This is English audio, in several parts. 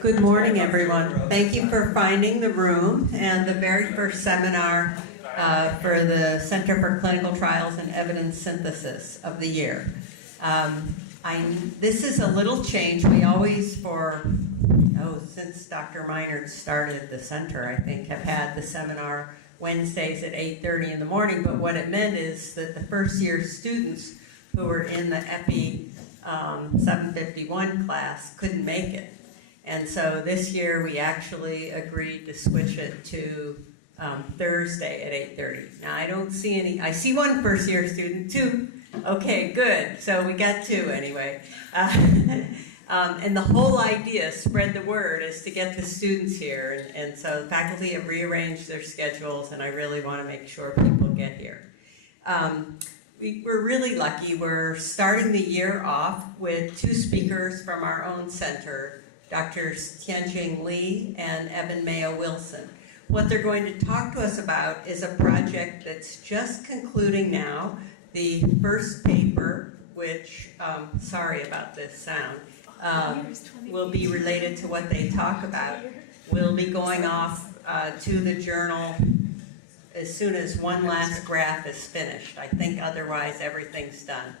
Good morning, everyone. Thank you for finding the room and the very first seminar for the Center for Clinical Trials and Evidence Synthesis of the year. This is a little change. We always, since Dr. Meinert started the center, I think, have had the seminar Wednesdays at 8:30 in the morning, but what it meant is that the first year students who were in the EPI 751 class couldn't make it. And so this year we actually agreed to switch it to Thursday at 8:30. Now I don't see any, I see one first year student, two. Okay, good. So we got two anyway. And the whole idea, spread the word, is to get the students here. And so the faculty have rearranged their schedules, and I really want to make sure people get here. We're really lucky. We're starting the year off with two speakers from our own center, Drs. Tianjing Li and Evan Mayo-Wilson. What they're going to talk to us about is a project that's just concluding now. The first paper, which, sorry about this sound, will be related to what they talk about. We'll be going off to the journal as soon as one last graph is finished. I think otherwise everything's done.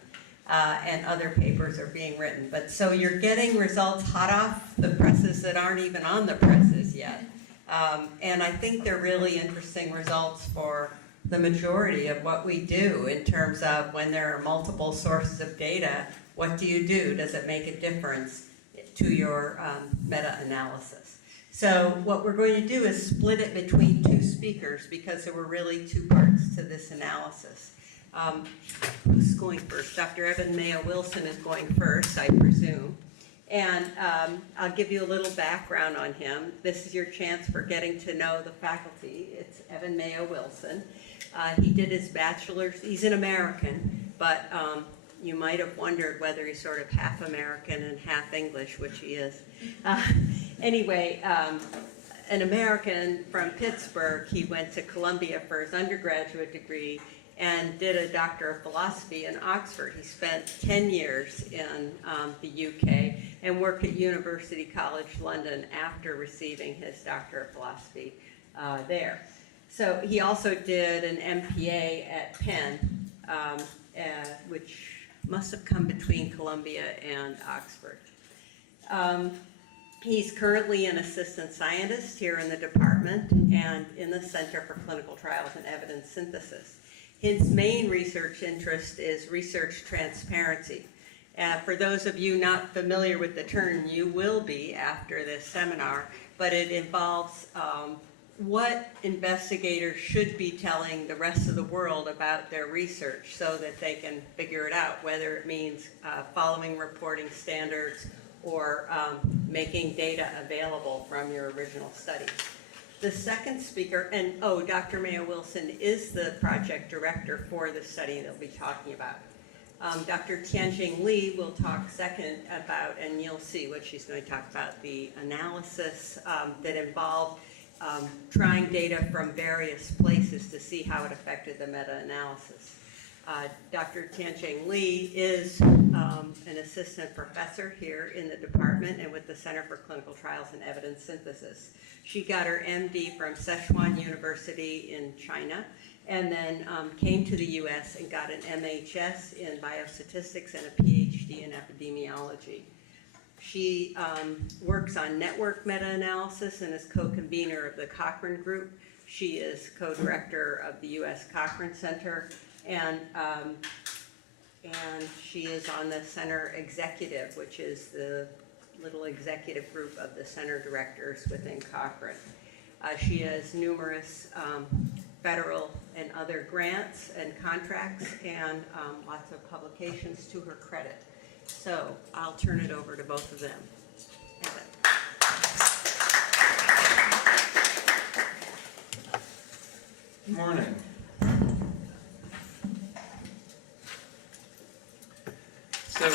And other papers are being written. But so you're getting results hot off the presses that aren't even on the presses yet. And I think they're really interesting results for the majority of what we do in terms of when there are multiple sources of data, what do you do? Does it make a difference to your meta-analysis? So what we're going to do is split it between two speakers because there were really two parts to this analysis. Who's going first? Dr. Evan Mayo-Wilson is going first, I presume. And I'll give you a little background on him. This is your chance for getting to know the faculty. It's Evan Mayo-Wilson. He did his bachelor's. He's an American, but you might have wondered whether he's sort of half American and half English, which he is. Anyway, an American from Pittsburgh. He went to Columbia for his undergraduate degree and did a Doctor of Philosophy in Oxford. He spent 10 years in the UK and worked at University College London after receiving his Doctor of Philosophy there. So he also did an MPA at Penn, which must have come between Columbia and Oxford. He's currently an assistant scientist here in the department and in the Center for Clinical Trials and Evidence Synthesis. His main research interest is research transparency. For those of you not familiar with the term, you will be after this seminar, but it involves what investigators should be telling the rest of the world about their research so that they can figure it out, whether it means following reporting standards or making data available from your original studies. The second speaker, and Dr. Mayo-Wilson is the project director for the study that we'll be talking about. Dr. Tianjing Li will talk second about, and you'll see what she's going to talk about, the analysis that involved trying data from various places to see how it affected the meta-analysis. Dr. Tianjing Li is an assistant professor here in the department and with the Center for Clinical Trials and Evidence Synthesis. She got her MD from Sichuan University in China and then came to the US and got an MHS in biostatistics and a PhD in epidemiology. She works on network meta-analysis and is co-convener of the Cochrane Group. She is co-director of the US Cochrane Center, and she is on the Center Executive, which is the little executive group of the center directors within Cochrane. She has numerous federal and other grants and contracts and lots of publications to her credit. So I'll turn it over to both of them. Evan. Good morning. So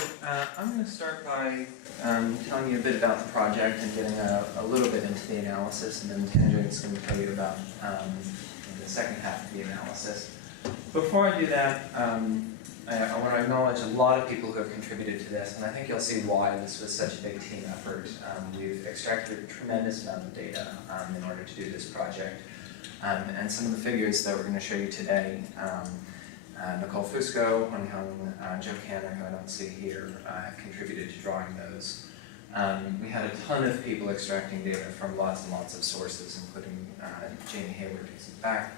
I'm going to start by telling you a bit about the project and getting a little bit into the analysis, and then Tianjing is going to tell you about the second half of the analysis. Before I do that, I want to acknowledge a lot of people who have contributed to this, and I think you'll see why this was such a big team effort. We've extracted a tremendous amount of data in order to do this project. And some of the figures that we're going to show you today, Nicole Fusco, Wen Hung, Joe Canner, who I don't see here, have contributed to drawing those. We had a ton of people extracting data from lots and lots of sources, including Jamie Hayward, who's in the back,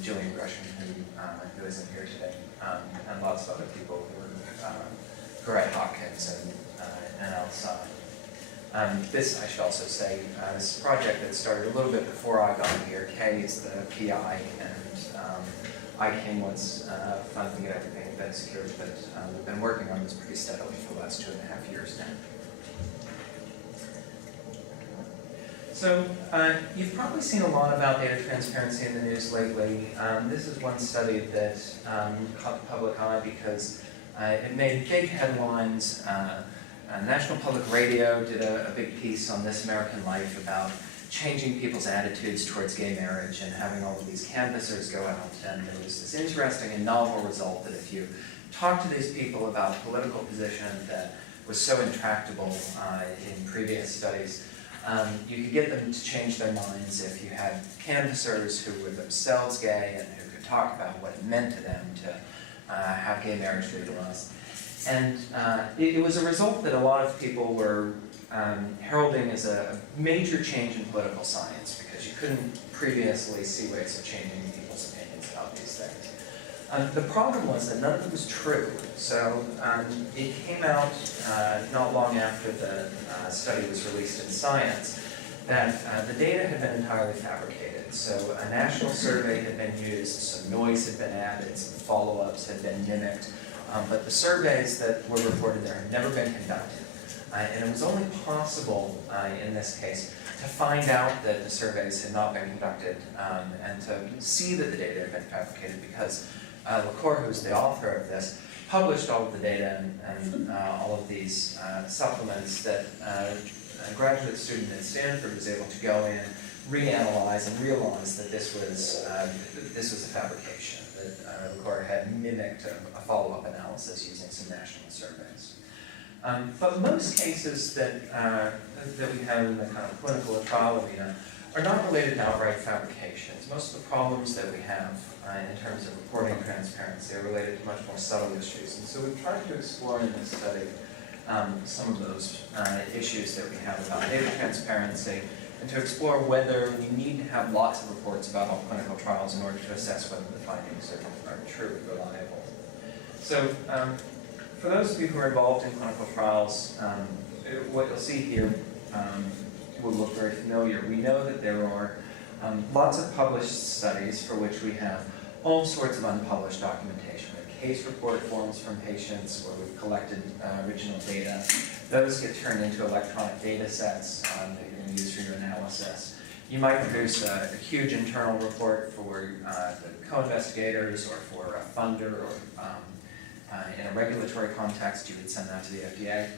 Jillian Gresham, who isn't here today, and lots of other people who are at Hopkins and outside. This, I should also say, this project that started a little bit before I got here. Kay is the PI, and I came once finally get everything been secured, but we've been working on this pretty steadily for the last 2.5 years now. So you've probably seen a lot about data transparency in the news lately. This is one study that caught the public eye because it made big headlines. National Public Radio did a big piece on This American Life about changing people's attitudes towards gay marriage and having all of these canvassers go out. And there was this interesting and novel result that if you talk to these people about political position that was so intractable in previous studies, you could get them to change their minds if you had canvassers who were themselves gay and who could talk about what it meant to them to have gay marriage legalized. And it was a result that a lot of people were heralding as a major change in political science, because you couldn't previously see ways of changing people's opinions about these things. The problem was that none of it was true. So it came out not long after the study was released in Science that the data had been entirely fabricated. So a national survey had been used, some noise had been added, some follow-ups had been mimicked, but the surveys that were reported there had never been conducted. And it was only possible in this case to find out that the surveys had not been conducted and to see that the data had been fabricated because LaCour, who's the author of this, published all of the data and all of these supplements that a graduate student at Stanford was able to go in, reanalyze, and realize that this was a fabrication, that LaCour had mimicked a follow-up analysis using some national surveys. But most cases that we have in the kind of clinical or trial arena are not related to outright fabrications. Most of the problems that we have in terms of reporting transparency are related to much more subtle issues. And so we've tried to explore in this study some of those issues that we have about data transparency, and to explore whether we need to have lots of reports about all clinical trials in order to assess whether the findings are true and reliable. So for those of you who are involved in clinical trials, what you'll see here will look very familiar. We know that there are lots of published studies for which we have all sorts of unpublished documentation. We have case report forms from patients where we've collected original data. Those get turned into electronic data sets that you're going to use for your analysis. You might produce a huge internal report for the co-investigators or for a funder, or in a regulatory context, you would send that to the FDA.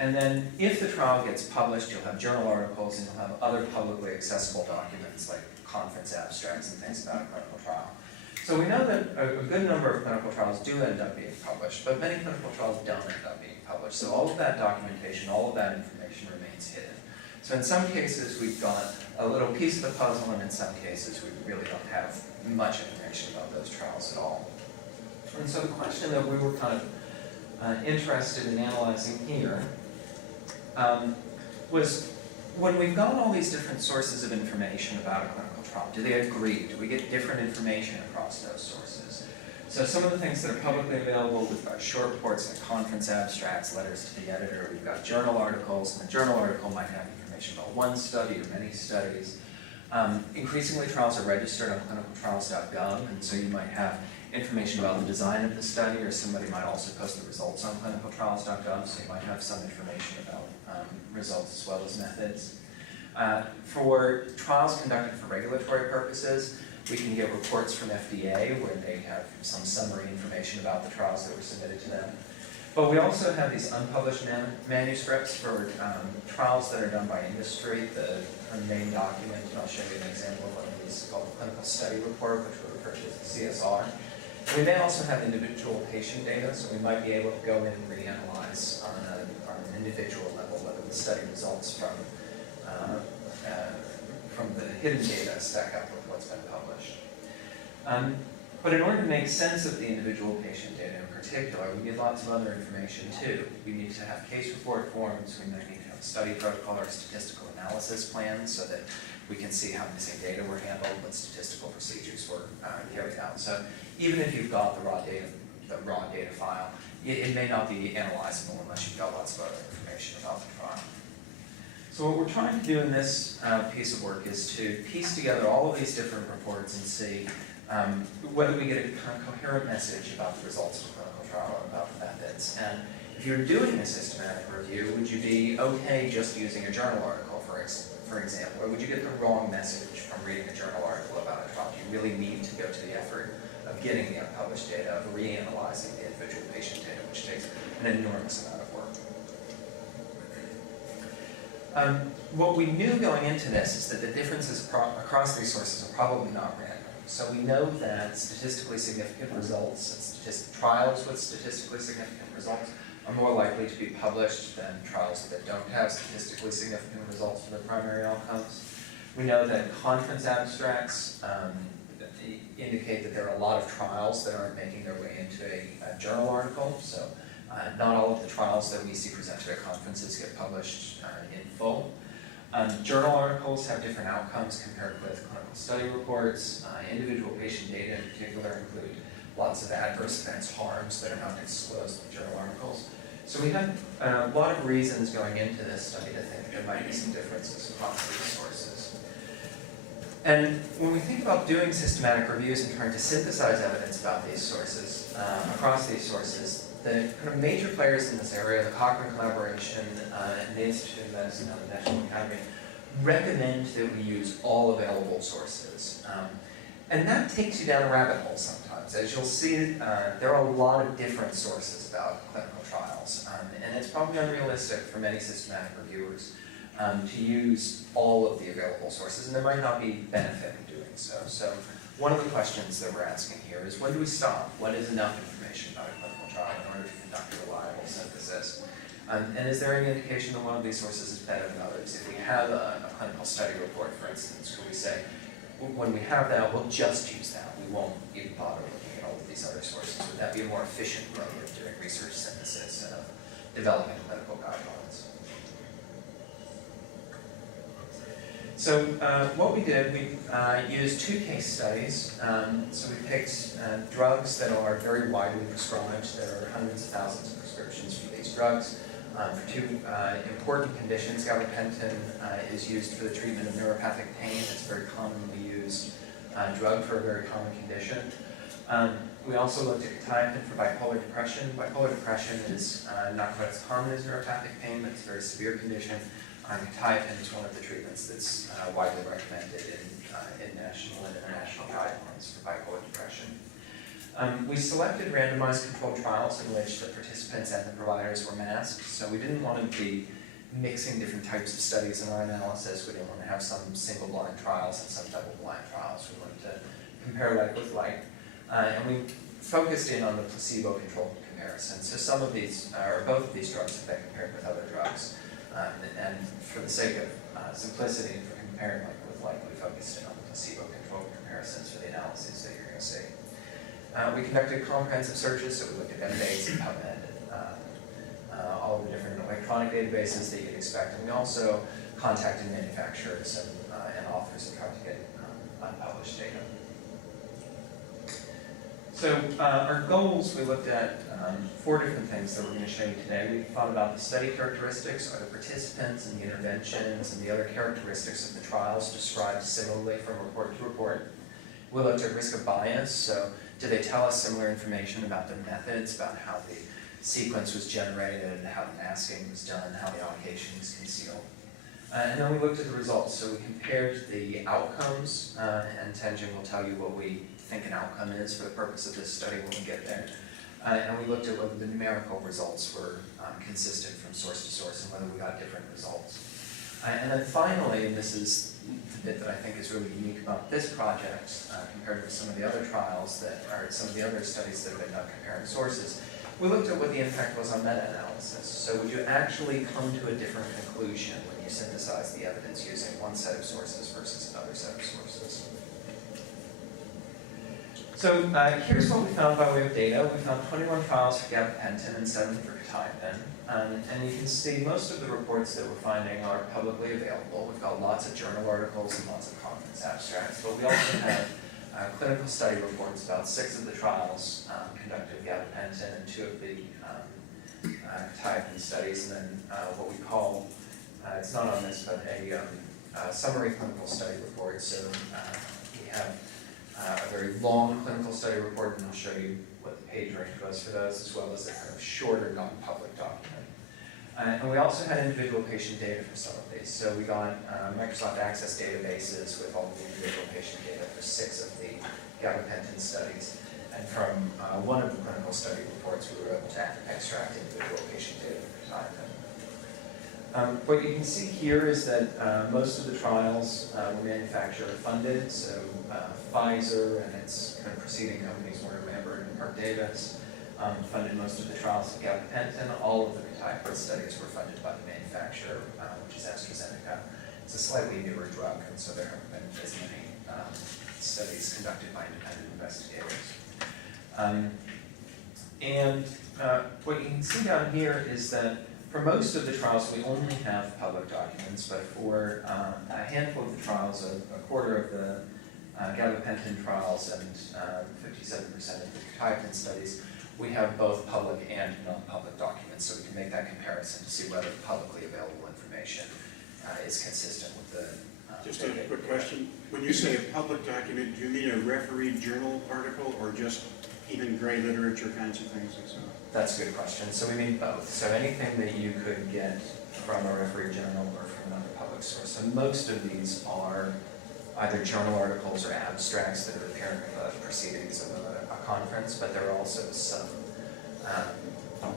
And then if the trial gets published, you'll have journal articles and you'll have other publicly accessible documents like conference abstracts and things about a clinical trial. So we know that a good number of clinical trials do end up being published, but many clinical trials don't end up being published. So all of that documentation, all of that information remains hidden. So in some cases we've got a little piece of the puzzle, and in some cases we really don't have much information about those trials at all. And so the question that we were kind of interested in analyzing here was, when we've got all these different sources of information about a clinical trial, do they agree? Do we get different information across those sources? So some of the things that are publicly available, we've got short reports like conference abstracts, letters to the editor, we've got journal articles, and the journal article might have information about one study or many studies. Increasingly, trials are registered on clinicaltrials.gov, and so you might have information about the design of the study, or somebody might also post the results on clinicaltrials.gov, so you might have some information about results as well as methods. For trials conducted for regulatory purposes, we can get reports from FDA where they have some summary information about the trials that were submitted to them. But we also have these unpublished manuscripts for trials that are done by industry. The main document, and I'll show you an example of one of these, called the Clinical Study Report, which we refer to as the CSR. We may also have individual patient data, so we might be able to go in and reanalyze on an individual level whether the study results from the hidden data stack up with what's been published. But in order to make sense of the individual patient data in particular, we need lots of other information too. We need to have case report forms, we might need to have a study protocol or statistical analysis plans so that we can see how missing data were handled, what statistical procedures were carried out. So even if you've got the raw data file, it may not be analyzable unless you've got lots of other information about the trial. So what we're trying to do in this piece of work is to piece together all of these different reports and see whether we get a coherent message about the results of the clinical trial or about the methods. And if you're doing a systematic review, would you be okay just using a journal article, for example, or would you get the wrong message from reading a journal article about a trial? Do you really need to go to the effort of getting the unpublished data, of reanalyzing the individual patient data, which takes an enormous amount of work? What we knew going into this is that the differences across these sources are probably not random. So we know that statistically significant results, trials with statistically significant results, are more likely to be published than trials that don't have statistically significant results for their primary outcomes. We know that conference abstracts indicate that there are a lot of trials that aren't making their way into a journal article. So not all of the trials that we see presented at conferences get published in full. Journal articles have different outcomes compared with clinical study reports. Individual patient data in particular include lots of adverse events, harms that are not disclosed in journal articles. So we had a lot of reasons going into this study to think there might be some differences across these sources. And when we think about doing systematic reviews and trying to synthesize evidence about these sources, across these sources, the kind of major players in this area, the Cochrane Collaboration and the Institute of Medicine and the National Academy, recommend that we use all available sources. And that takes you down a rabbit hole sometimes. As you'll see, there are a lot of different sources about clinical trials. And it's probably unrealistic for many systematic reviewers to use all of the available sources, and there might not be benefit in doing so. So one of the questions that we're asking here is, when do we stop? What is enough information about a clinical trial in order to conduct a reliable synthesis? And is there any indication that one of these sources is better than others? If we have a clinical study report, for instance, where we say, when we have that, we'll just use that. We won't even bother looking at all of these other sources. Would that be a more efficient way of doing research synthesis and of developing clinical guidelines? So what we did, we used two case studies. So we picked drugs that are very widely prescribed. There are hundreds of thousands of prescriptions for these drugs. For two important conditions, gabapentin is used for the treatment of neuropathic pain. It's a very commonly used drug for a very common condition. We also looked at quetiapine for bipolar depression. Bipolar depression is not quite as common as neuropathic pain, but it's a very severe condition. Quetiapine is one of the treatments that's widely recommended in national and international guidelines for bipolar depression. We selected randomized controlled trials in which the participants and the providers were masked, so we didn't want to be mixing different types of studies in our analysis. We didn't want to have some single-blind trials and some double-blind trials. We wanted to compare like with like. And we focused in on the placebo-controlled comparison. So some of these, or both of these drugs have been compared with other drugs. And for the sake of simplicity and for comparing like with like, we focused in on the placebo-controlled comparisons for the analyses that you're going to see. We conducted comprehensive searches, so we looked at Embase and PubMed, all the different electronic databases that you'd expect. And we also contacted manufacturers and authors and tried to get unpublished data. So our goals, we looked at 4 different things that we're going to show you today. We thought about the study characteristics, are the participants and the interventions and the other characteristics of the trials described similarly from report to report. We looked at risk of bias, so do they tell us similar information about the methods, about how the sequence was generated, how the masking was done, how the allocation was concealed. And then we looked at the results, so we compared the outcomes, and Tianjing will tell you what we think an outcome is for the purpose of this study when we get there. And we looked at whether the numerical results were consistent from source to source and whether we got different results. And then finally, and this is the bit that I think is really unique about this project compared with some of the other trials that are some of the other studies that have been done comparing sources, we looked at what the impact was on meta-analysis. So would you actually come to a different conclusion when you synthesize the evidence using one set of sources versus another set of sources? So here's what we found by way of data. We found 21 trials for gabapentin and 7 for quetiapine. And you can see most of the reports that we're finding are publicly available. We've got lots of journal articles and lots of conference abstracts, but we also have clinical study reports about 6 of the trials conducted with gabapentin and 2 of the quetiapine studies, and then what we call, it's not on this, but a summary clinical study report. So we have a very long clinical study report, and I'll show you what the page range was for those, as well as a kind of shorter non-public document. And we also had individual patient data for some of these. So we got Microsoft Access databases with all the individual patient data for 6 of the gabapentin studies. And from one of the clinical study reports, we were able to extract individual patient data for quetiapine. What you can see here is that most of the trials were manufacturer funded. So Pfizer and its kind of preceding companies, Warner Lambert and Mark Davis, funded most of the trials of gabapentin. All of the quetiapine studies were funded by the manufacturer, which is AstraZeneca. It's a slightly newer drug, and so there haven't been as many studies conducted by independent investigators. What you can see down here is that for most of the trials, we only have public documents, but for a handful of the trials, a quarter of the gabapentin trials and 57% of the quetiapine studies, we have both public and non-public documents, so we can make that comparison to see whether publicly available information is consistent with the... Just a quick question. When you say a public document, do you mean a refereed journal article or just even gray literature kinds of things and so on? That's a good question. So we mean both. So anything that you could get from a refereed journal or from another public source. So most of these are either journal articles or abstracts that are appearing in the proceedings of a conference, but there are also some kind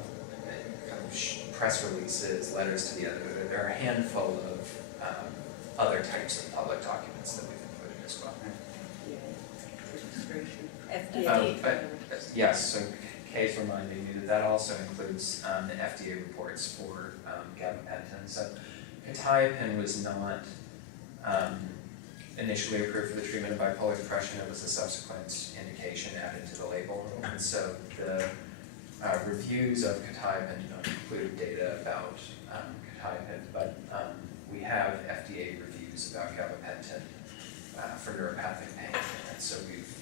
of press releases, letters to the editor. There are a handful of other types of public documents that we've included as well. FDA. Yes, so Kay's reminding me that also includes the FDA reports for gabapentin. So quetiapine was not initially approved for the treatment of bipolar depression. It was a subsequent indication added to the label. And so the reviews of quetiapine do not include data about quetiapine, but we have FDA reviews about gabapentin for neuropathic pain, and so we've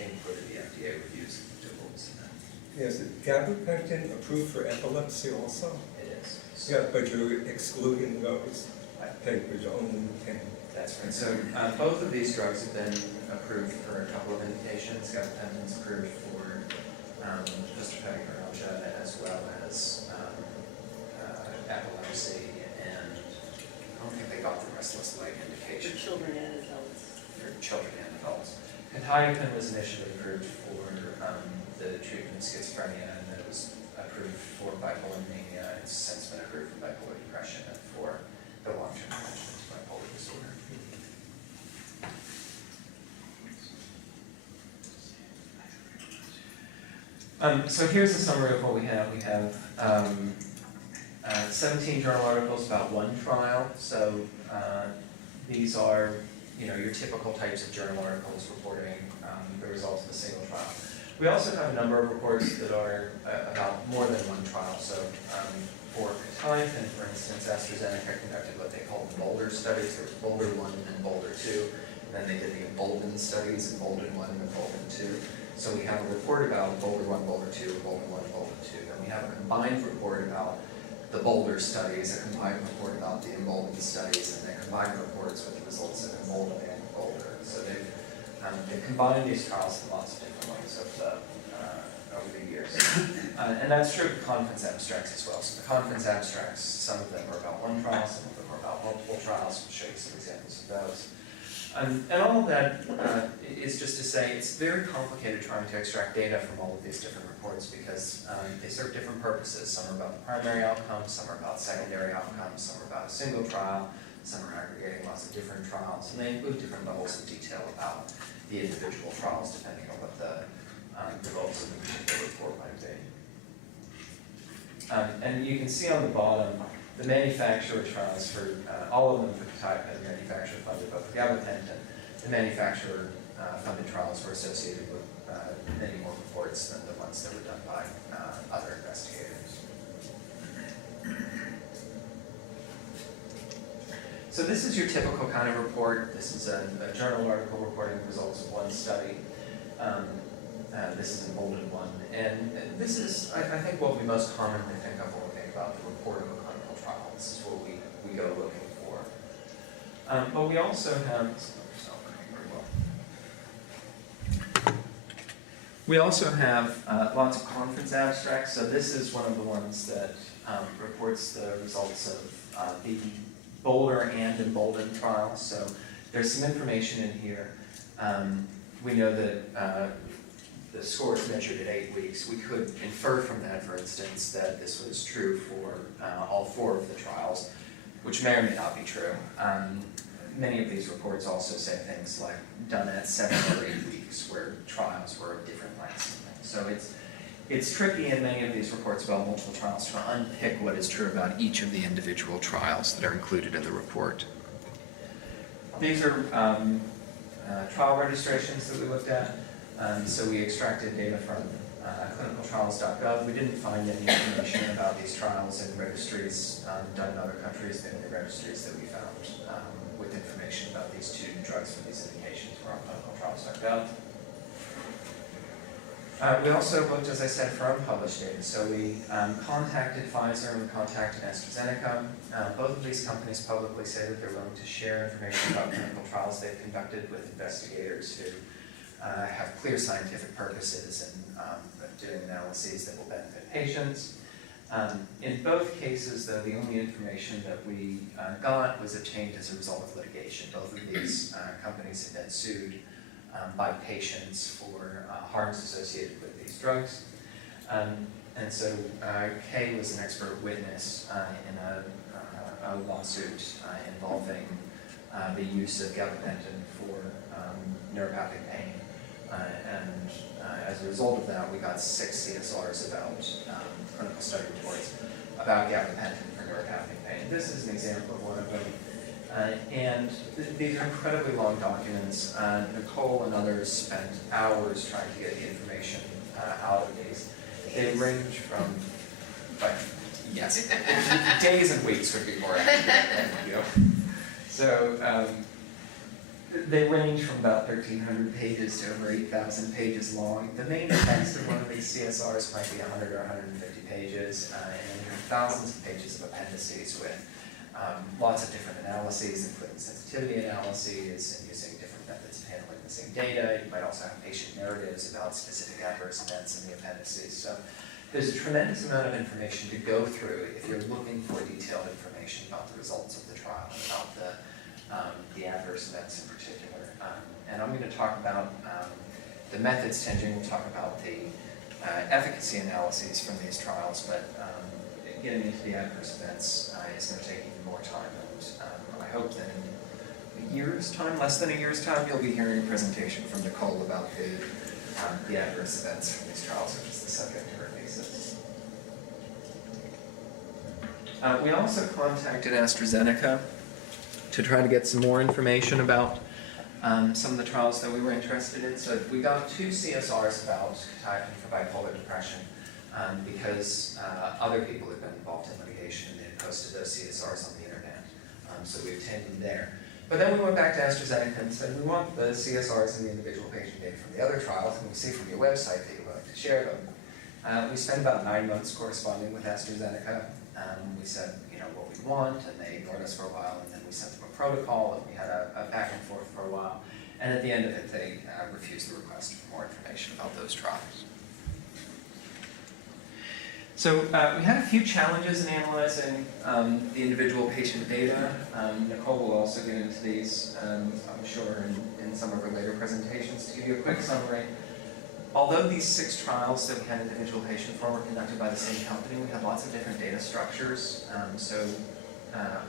included the FDA reviews to rules in that. Is gabapentin approved for epilepsy also? It is. Yeah, but you're excluding those papers only pain. That's right. So both of these drugs have been approved for a couple of indications. Gabapentin's approved for postherpetic neuralgia as well as epilepsy, and I don't think they got the restless leg indication. For children and adults. For children and adults. Quetiapine was initially approved for the treatment of schizophrenia, and then it was approved for bipolar mania. It's since been approved for bipolar depression and for the long-term prevention of bipolar disorder. So here's a summary of what we have. We have 17 journal articles about one trial. So these are, your typical types of journal articles reporting the results of a single trial. We also have a number of reports that are about more than one trial. So for quetiapine, for instance, AstraZeneca conducted what they call the Boulder studies. There was Boulder 1 and then Boulder 2. And then they did the Embolden studies, Embolden 1 and Embolden 2. So we have a report about Boulder 1, Boulder 2, Embolden 1, Embolden 2. Then we have a combined report about the Boulder studies, a combined report about the Embolden studies, and then combined reports with the results of Embolden and Boulder. So they've combined these trials in lots of different ways over the years. And that's true of the conference abstracts as well. So the conference abstracts, some of them are about one trial, some of them are about multiple trials. We'll show you some examples of those. And all of that is just to say it's very complicated trying to extract data from all of these different reports because they serve different purposes. Some are about the primary outcomes, some are about secondary outcomes, some are about a single trial, some are aggregating lots of different trials, and they include different levels of detail about the individual trials depending on what the results of the particular report might be. And you can see on the bottom the manufacturer trials for all of them for type and manufacturer funded, but for gabapentin, the manufacturer funded trials were associated with many more reports than the ones that were done by other investigators. So this is your typical kind of report. This is a journal article reporting the results of one study. This is an bolded one. And this is, I think, what we most commonly think of when we think about the report of a clinical trial. This is what we go looking for. But we also have, we also have lots of conference abstracts. So this is one of the ones that reports the results of the bolder and emboldened trials. So there's some information in here. We know that the score is measured at 8 weeks. We could infer from that, for instance, that this was true for all 4 of the trials, which may or may not be true. Many of these reports also say things like done at 7 or 8 weeks, where trials were of different lengths. So it's tricky in many of these reports about multiple trials to unpick what is true about each of the individual trials that are included in the report. These are trial registrations that we looked at. So we extracted data from clinicaltrials.gov. We didn't find any information about these trials in registries done in other countries. The only registries that we found with information about these 2 drugs for these indications were on clinicaltrials.gov. We also looked, as I said, for unpublished data. So we contacted Pfizer and we contacted AstraZeneca. Both of these companies publicly say that they're willing to share information about clinical trials they've conducted with investigators who have clear scientific purposes and doing analyses that will benefit patients. In both cases, though, the only information that we got was obtained as a result of litigation. Both of these companies have been sued by patients for harms associated with these drugs. And so Kay was an expert witness in a lawsuit involving the use of gabapentin for neuropathic pain. And as a result of that, we got 6 CSRs about clinical study reports about gabapentin for neuropathic pain. This is an example of one of them. And these are incredibly long documents. Nicole and others spent hours trying to get the information out of these. They range from, yes, days and weeks would be more accurate. Thank you. So they range from about 1,300 pages to over 8,000 pages long. The main text of one of these CSRs might be 100 or 150 pages, and then you have thousands of pages of appendices with lots of different analyses, including sensitivity analyses and using different methods of handling the same data. You might also have patient narratives about specific adverse events in the appendices. So there's a tremendous amount of information to go through if you're looking for detailed information about the results of the trial, about the adverse events in particular. And I'm going to talk about the methods. Tianjing will talk about the efficacy analyses from these trials, but getting into the adverse events is going to take even more time, and I hope that in a year's time, less than a year's time, you'll be hearing a presentation from Nicole about the adverse events from these trials, which is the subject of her thesis. We also contacted AstraZeneca to try to get some more information about some of the trials that we were interested in. So we got 2 CSRs about quetiapine for bipolar depression because other people had been involved in litigation and they had posted those CSRs on the internet. So we obtained them there. But then we went back to AstraZeneca and said, we want the CSRs and the individual patient data from the other trials, and we see from your website that you're willing to share them. We spent about 9 months corresponding with AstraZeneca. We said, what we want, and they ignored us for a while, and then we sent them a protocol, and we had a back and forth for a while. And at the end of it, they refused the request for more information about those trials. So we had a few challenges in analyzing the individual patient data. Nicole will also get into these, I'm sure, in some of her later presentations. To give you a quick summary, although these 6 trials that we had individual patient for were conducted by the same company, we had lots of different data structures. So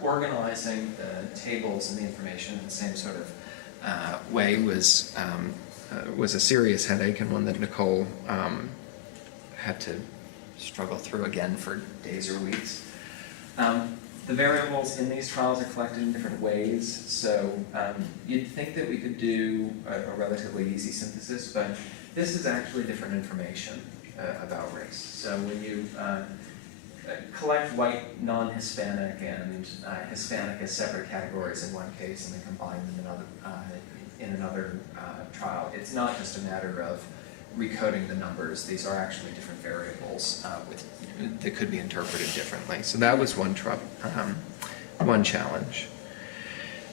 organizing the tables and the information in the same sort of way was a serious headache, and one that Nicole had to struggle through again for days or weeks. The variables in these trials are collected in different ways, so you'd think that we could do a relatively easy synthesis, but this is actually different information about race. So when you collect white, non-Hispanic, and Hispanic as separate categories in one case and then combine them in another trial, it's not just a matter of recoding the numbers. These are actually different variables that could be interpreted differently. So that was one challenge.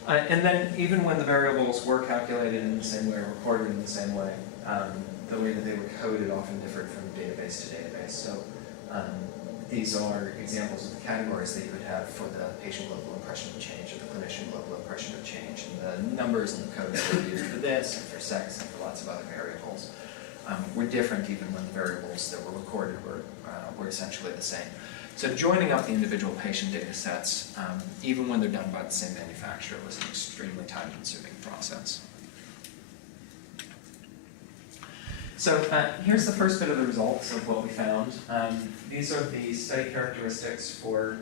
And then even when the variables were calculated in the same way or recorded in the same way, the way that they were coded often differed from database to database. So these are examples of the categories that you would have for the patient global impression of change or the clinician global impression of change. And the numbers and the codes that were used for this and for sex and for lots of other variables were different even when the variables that were recorded were essentially the same. So joining up the individual patient data sets, even when they're done by the same manufacturer, was an extremely time-consuming process. So here's the first bit of the results of what we found. These are the study characteristics for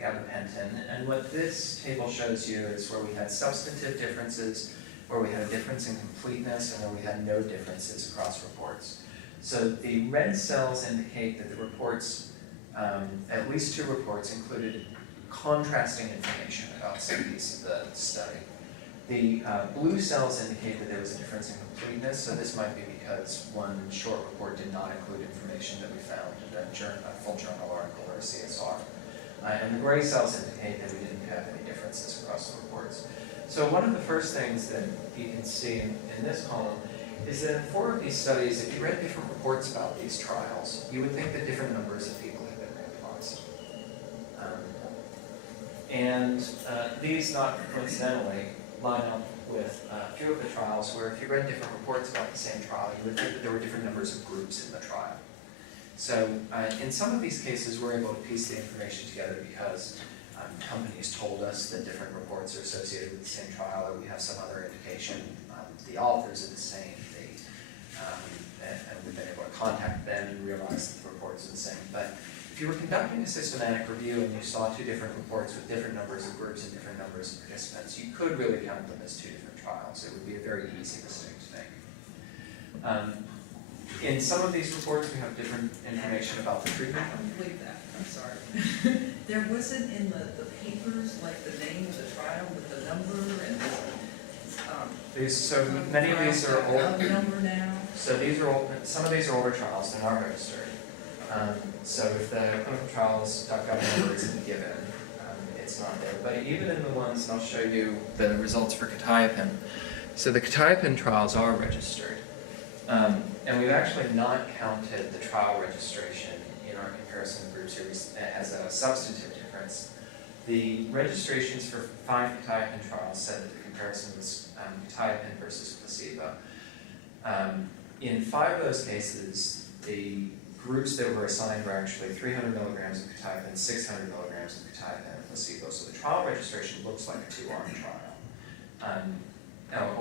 gabapentin, and what this table shows you is where we had substantive differences, where we had a difference in completeness, and where we had no differences across reports. So the red cells indicate that the reports, at least 2 reports, included contrasting information about some piece of the study. The blue cells indicate that there was a difference in completeness, so this might be because one short report did not include information that we found in a full journal article or a CSR. And the gray cells indicate that we didn't have any differences across the reports. So one of the first things that you can see in this column is that in 4 of these studies, if you read different reports about these trials, you would think that different numbers of people had been randomized. These, not coincidentally, line up with a few of the trials where if you read different reports about the same trial, you would think that there were different numbers of groups in the trial. So in some of these cases, we're able to piece the information together because companies told us that different reports are associated with the same trial, or we have some other indication. The authors are the same, and we've been able to contact them and realize that the reports are the same. But if you were conducting a systematic review and you saw 2 different reports with different numbers of groups and different numbers of participants, you could really count them as 2 different trials. It would be a very easy mistake to make. In some of these reports, we have different information about the treatment. I don't believe that, I'm sorry. There wasn't in the papers, like the name of the trial with the number and So many of these are old. number now. So these are old, some of these are older trials, they're not registered. So if the clinical trials.gov number isn't given, it's not there. But even in the ones, and I'll show you the results for quetiapine. So the quetiapine trials are registered. And we've actually not counted the trial registration in our comparison groups here as a substantive difference. The registrations for 5 quetiapine trials said that the comparison was quetiapine versus placebo. In 5 of those cases, the groups that were assigned were actually 300 milligrams of quetiapine, 600 milligrams of quetiapine, and placebo. So the trial registration looks like a 2-arm trial.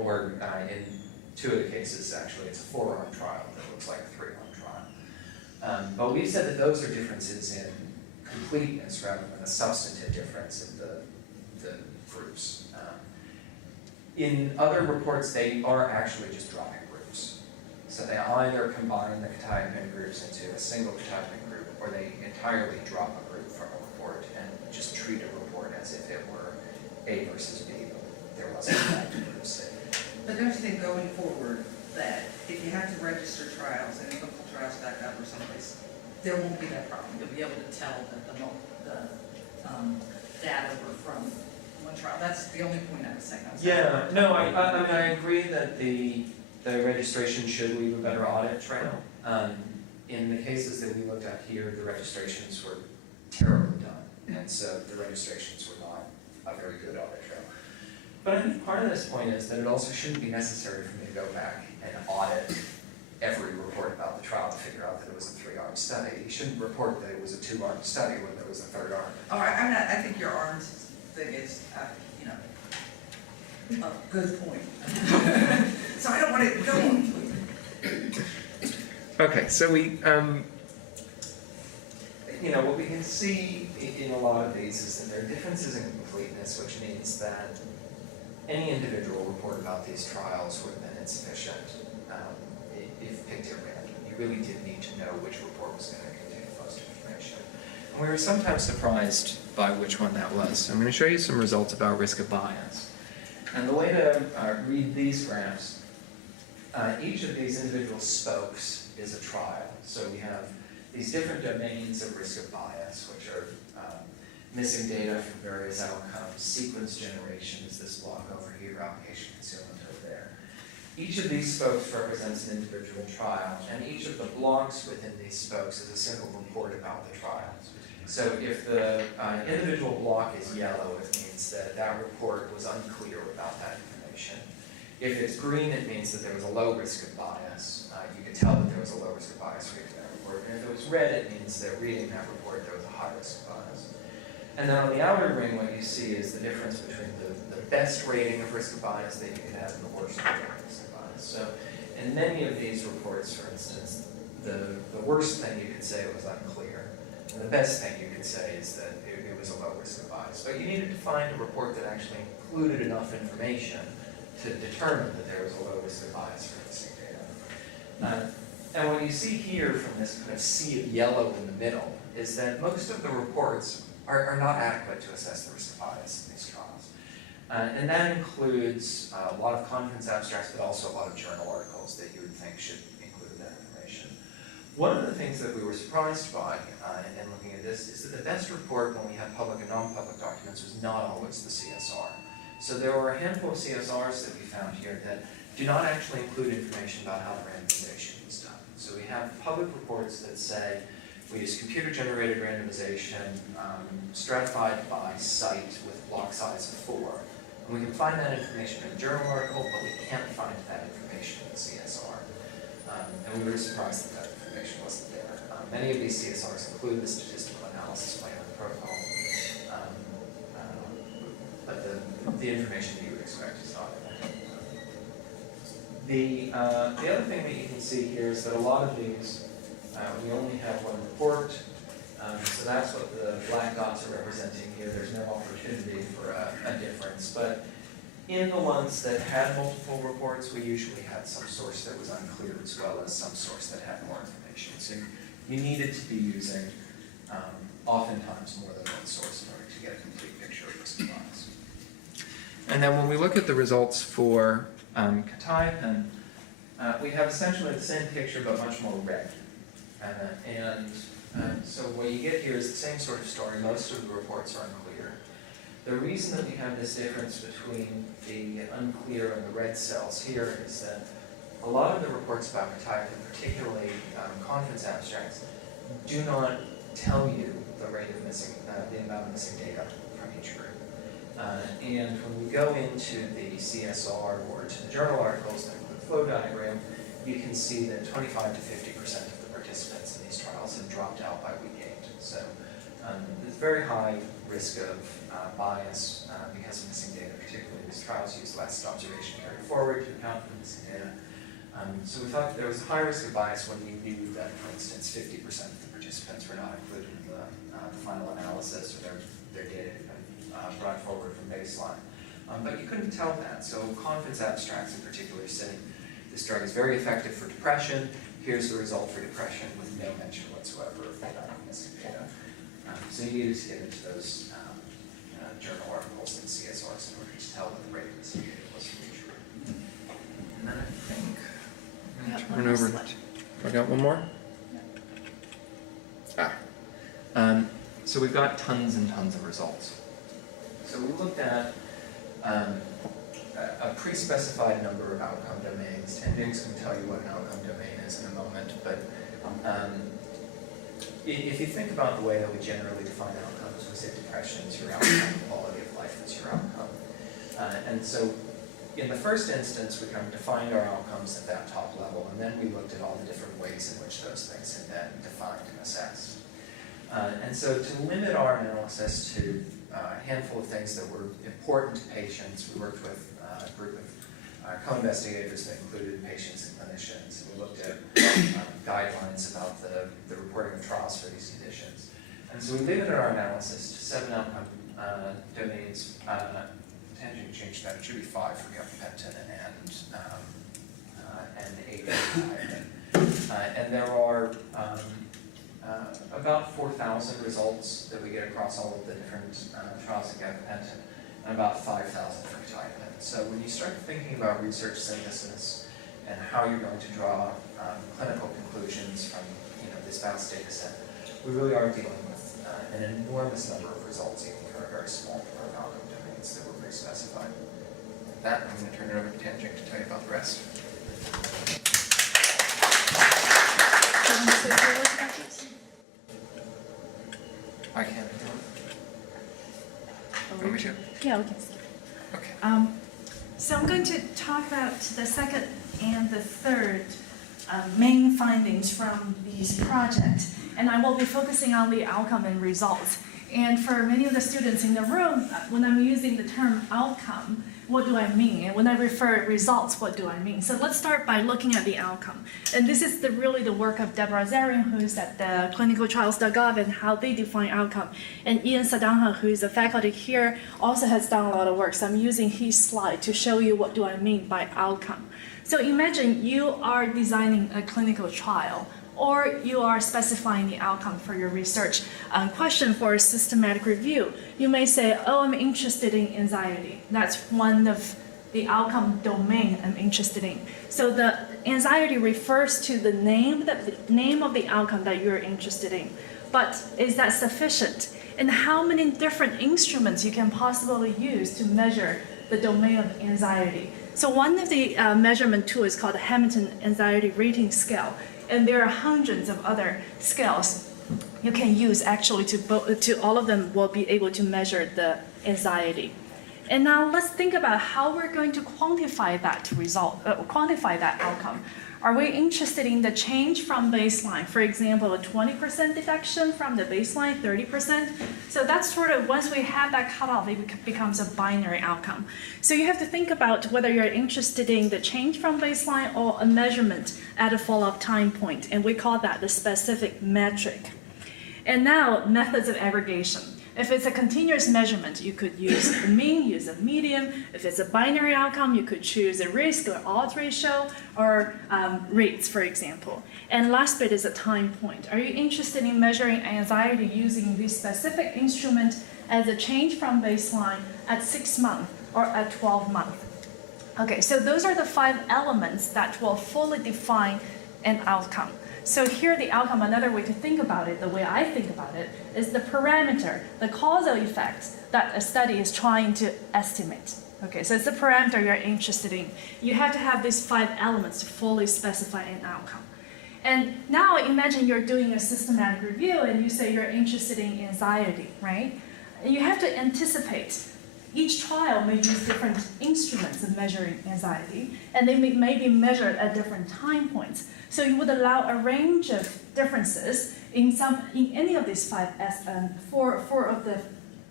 Or in 2 of the cases, actually, it's a 4-arm trial that looks like a 3-arm trial. But we've said that those are differences in completeness rather than a substantive difference in the groups. In other reports, they are actually just dropping groups. So they either combine the quetiapine groups into a single quetiapine group, or they entirely drop a group from a report and just treat a report as if it were A versus B, but there wasn't that group C. But don't you think going forward that if you have to register trials in clinicaltrials.gov or someplace, there won't be that problem? You'll be able to tell that the data were from one trial. That's the only point I was saying. Yeah, no, I agree that the registration should leave a better audit trail. In the cases that we looked at here, the registrations were terribly done, and so the registrations were not a very good audit trail. But I think part of this point is that it also shouldn't be necessary for me to go back and audit every report about the trial to figure out that it was a 3-arm study. You shouldn't report that it was a 2-arm study when there was a 3rd arm. All right, I think your arms thing is, a good point. So I don't want to go on. Okay, so we, what we can see in a lot of these is that there are differences in completeness, which means that any individual report about these trials would have been insufficient if picked at random. You really did need to know which report was going to contain the most information. And we were sometimes surprised by which one that was. I'm going to show you some results about risk of bias. And the way to read these graphs, each of these individual spokes is a trial. So we have these different domains of risk of bias, which are missing data from various outcomes, sequence generation is this block over here, application concealment over there. Each of these spokes represents an individual trial, and each of the blocks within these spokes is a single report about the trial. So if the individual block is yellow, it means that that report was unclear about that information. If it's green, it means that there was a low risk of bias. You could tell that there was a low risk of bias reading that report. And if it was red, it means that reading that report, there was a high risk of bias. And then on the outer ring, what you see is the difference between the best rating of risk of bias that you could have and the worst rating of risk of bias. So in many of these reports, for instance, the worst thing you could say was unclear. And the best thing you could say is that it was a low risk of bias. But you needed to find a report that actually included enough information to determine that there was a low risk of bias for missing data. And what you see here from this kind of sea of yellow in the middle is that most of the reports are not adequate to assess the risk of bias in these trials. And that includes a lot of conference abstracts, but also a lot of journal articles that you would think should include that information. One of the things that we were surprised by in looking at this is that the best report when we had public and non-public documents was not always the CSR. So there were a handful of CSRs that we found here that do not actually include information about how the randomization was done. So we have public reports that say we use computer-generated randomization stratified by site with block size of 4. And we can find that information in a journal article, but we can't find that information in the CSR. And we were surprised that that information wasn't there. Many of these CSRs include the statistical analysis plan of the protocol, but the information that you would expect is not in there. The other thing that you can see here is that a lot of these, we only have one report, so that's what the black dots are representing here. There's no opportunity for a difference, but in the ones that had multiple reports, we usually had some source that was unclear as well as some source that had more information. So you needed to be using oftentimes more than one source in order to get a complete picture of risk of bias. And then when we look at the results for Katayapan, we have essentially the same picture but much more red. So what you get here is the same sort of story. Most of the reports are unclear. The reason that we have this difference between the unclear and the red cells here is that a lot of the reports about Katayapan, particularly conference abstracts, do not tell you the rate of missing, the amount of missing data from each group. And when we go into the CSR or to the journal articles that include flow diagram, you can see that 25 to 50% of the participants in these trials have dropped out by week 8. So there's very high risk of bias because of missing data, particularly these trials use last observation carried forward to account for missing data. So we thought that there was a high risk of bias when we knew that, for instance, 50% of the participants were not included in the final analysis, or their data had been brought forward from baseline. But you couldn't tell that, so conference abstracts in particular say this drug is very effective for depression. Here's the result for depression with no mention whatsoever of missing data. So you needed to get into those journal articles and CSRs in order to tell what the rate of missing data was from each group. And then I think I'm going to turn over. I got one more? So we've got tons and tons of results. So we looked at a pre-specified number of outcome domains. Tianjing's going to tell you what an outcome domain is in a moment, but if you think about the way that we generally define outcomes, we say depression is your outcome, quality of life is your outcome. And so in the first instance, we kind of defined our outcomes at that top level, and then we looked at all the different ways in which those things had been defined and assessed. And so to limit our analysis to a handful of things that were important to patients, we worked with a group of co-investigators that included patients and clinicians, and we looked at guidelines about the reporting of trials for these conditions. And so we limited our analysis to 7 outcome domains. Tianjing changed that, it should be 5 for gabapentin and 8 for thiamine. And there are about 4,000 results that we get across all of the different trials of gabapentin, and about 5,000 for thiamine. So when you start thinking about research synthesis and how you're going to draw clinical conclusions from this vast data set, we really are dealing with an enormous number of results, even for a very small number of outcome domains that were pre-specified. With that, I'm going to turn it over to Tianjing to tell you about the rest. I can't do it. Want me to? Yeah, we can skip. Okay. So I'm going to talk about the second and the third main findings from these projects, and I will be focusing on the outcome and results. And for many of the students in the room, when I'm using the term outcome, what do I mean? And when I refer results, what do I mean? So let's start by looking at the outcome. And this is really the work of Deborah Zarian, who is at the clinicaltrials.gov, and how they define outcome. And Ian Sadanha, who is a faculty here, also has done a lot of work. So I'm using his slide to show you what do I mean by outcome. So imagine you are designing a clinical trial, or you are specifying the outcome for your research question for a systematic review. You may say, oh, I'm interested in anxiety. That's one of the outcome domain I'm interested in. So the anxiety refers to the name of the outcome that you're interested in. But is that sufficient? And how many different instruments you can possibly use to measure the domain of anxiety? So one of the measurement tools is called the Hamilton Anxiety Rating Scale. And there are hundreds of other scales you can use actually to all of them will be able to measure the anxiety. And now let's think about how we're going to quantify that result, quantify that outcome. Are we interested in the change from baseline? For example, a 20% deduction from the baseline, 30%. So that's sort of, once we have that cutoff, it becomes a binary outcome. So you have to think about whether you're interested in the change from baseline or a measurement at a follow-up time point. And we call that the specific metric. And now, methods of aggregation. If it's a continuous measurement, you could use the mean, use a median. If it's a binary outcome, you could choose a risk or odds ratio or rates, for example. And last bit is a time point. Are you interested in measuring anxiety using this specific instrument as a change from baseline at 6 months or at 12 months? Okay, so those are the 5 elements that will fully define an outcome. So here the outcome, another way to think about it, the way I think about it, is the parameter, the causal effects that a study is trying to estimate. Okay, so it's the parameter you're interested in. You have to have these 5 elements to fully specify an outcome. And now imagine you're doing a systematic review and you say you're interested in anxiety, right? And you have to anticipate. Each trial may use different instruments of measuring anxiety, and they may be measured at different time points. So you would allow a range of differences in any of these 4 of the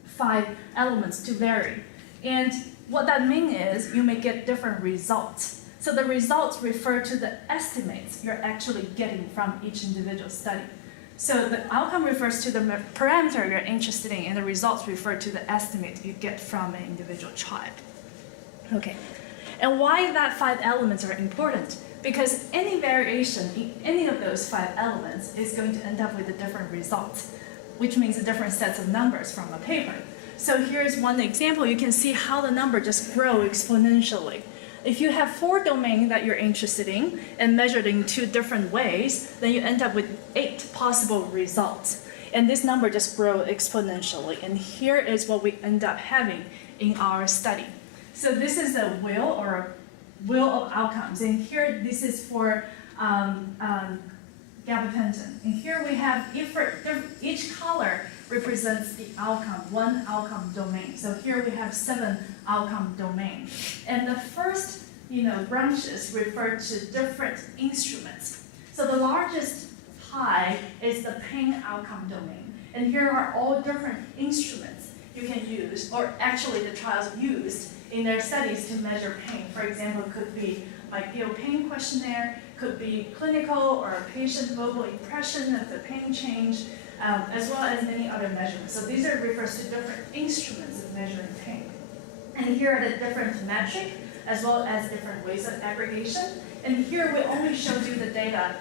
5 elements to vary. And what that means is you may get different results. So the results refer to the estimates you're actually getting from each individual study. So the outcome refers to the parameter you're interested in, and the results refer to the estimate you get from an individual trial. Okay, and why that 5 elements are important? Because any variation in any of those 5 elements is going to end up with a different result, which means a different sets of numbers from a paper. So here's one example. You can see how the number just grows exponentially. If you have 4 domains that you're interested in and measured in 2 different ways, then you end up with 8 possible results. And this number just grows exponentially. And here is what we end up having in our study. So this is a wheel or a wheel of outcomes. And here, this is for gabapentin. And here we have, each color represents the outcome, one outcome domain. So here we have 7 outcome domains. And the first, branches refer to different instruments. So the largest pie is the pain outcome domain. And here are all different instruments you can use, or actually the trials used in their studies to measure pain. For example, it could be ideal pain questionnaire, could be clinical or patient global impression of the pain change, as well as many other measurements. So these refers to different instruments of measuring pain. And here are the different metrics, as well as different ways of aggregation. And here we only showed you the data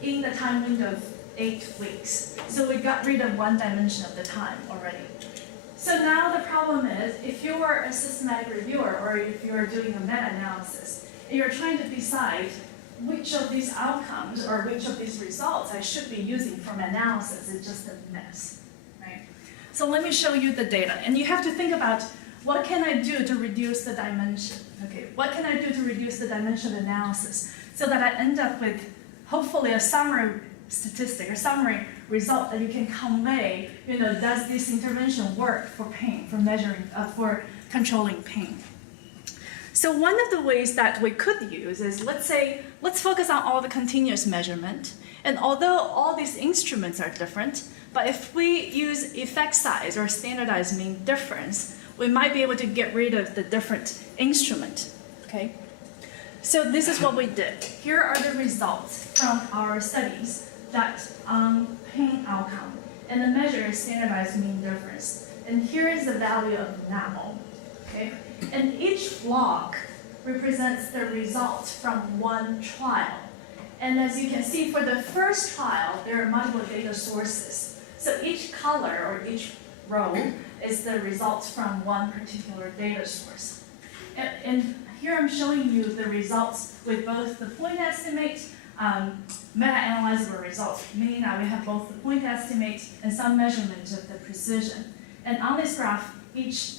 in the time window of 8 weeks. So we got rid of one dimension of the time already. So now the problem is, if you are a systematic reviewer, or if you are doing a meta-analysis, and you're trying to decide which of these outcomes or which of these results I should be using for my analysis, it's just a mess, right? So let me show you the data. And you have to think about, what can I do to reduce the dimension? Okay, what can I do to reduce the dimension of analysis so that I end up with, hopefully, a summary statistic or summary result that you can convey, does this intervention work for pain, for measuring, for controlling pain? So one of the ways that we could use is, let's focus on all the continuous measurement. And although all these instruments are different, but if we use effect size or standardized mean difference, we might be able to get rid of the different instrument, okay? So this is what we did. Here are the results from our studies that pain outcome. And the measure is standardized mean difference. And here is the value of now, okay? And each block represents the results from one trial. And as you can see, for the first trial, there are multiple data sources. So each color or each row is the results from one particular data source. And here I'm showing you the results with both the point estimate, meta-analyzable results, meaning that we have both the point estimate and some measurement of the precision. And on this graph, each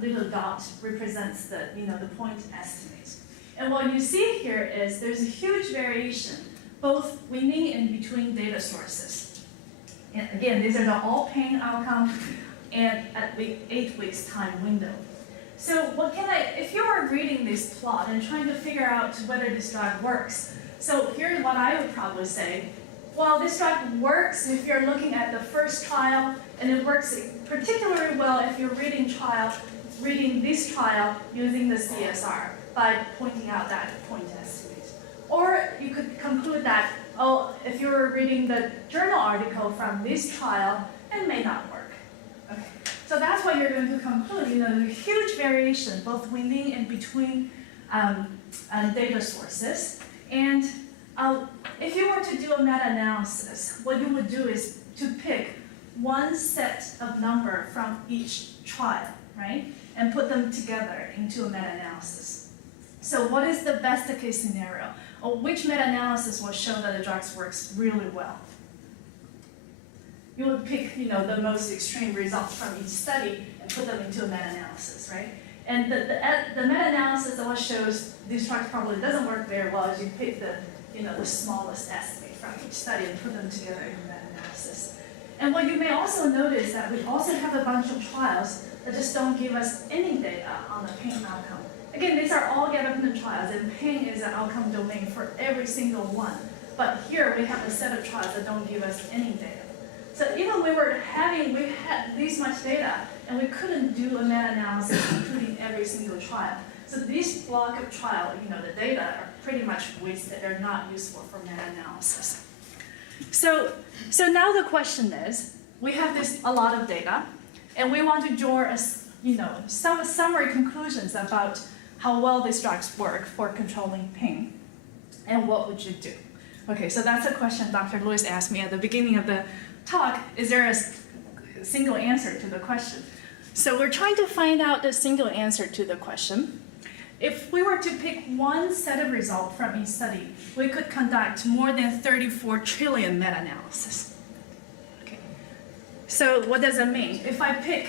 little dot represents the point estimate. And what you see here is there's a huge variation, both within and between data sources. And again, these are the all pain outcomes and at the 8 weeks time window. So if you are reading this plot and trying to figure out whether this drug works, so here's what I would probably say. Well, this drug works if you're looking at the first trial, and it works particularly well if you're reading this trial using the CSR by pointing out that point estimate. Or you could conclude that, if you're reading the journal article from this trial, it may not work. Okay. So that's what you're going to conclude. There's a huge variation both within and between data sources. And if you were to do a meta-analysis, what you would do is to pick one set of number from each trial, right? And put them together into a meta-analysis. So what is the best case scenario? Or which meta-analysis will show that the drug works really well? You would pick, the most extreme results from each study and put them into a meta-analysis, right? And the meta-analysis that shows this drug probably doesn't work very well is you pick the smallest estimate from each study and put them together in a meta-analysis. And what you may also notice that we also have a bunch of trials that just don't give us any data on the pain outcome. Again, these are all gabapentin trials, and pain is an outcome domain for every single one. But here we have a set of trials that don't give us any data. So even we had this much data, and we couldn't do a meta-analysis including every single trial. So this block of trial, the data are pretty much wasted. They're not useful for meta-analysis. So now the question is, we have a lot of data, and we want to draw some summary conclusions about how well these drugs work for controlling pain. And what would you do? Okay, so that's a question Dr. Lewis asked me at the beginning of the talk. Is there a single answer to the question? So we're trying to find out the single answer to the question. If we were to pick one set of results from each study, we could conduct more than 34 trillion meta-analysis. Okay. So what does it mean? If I pick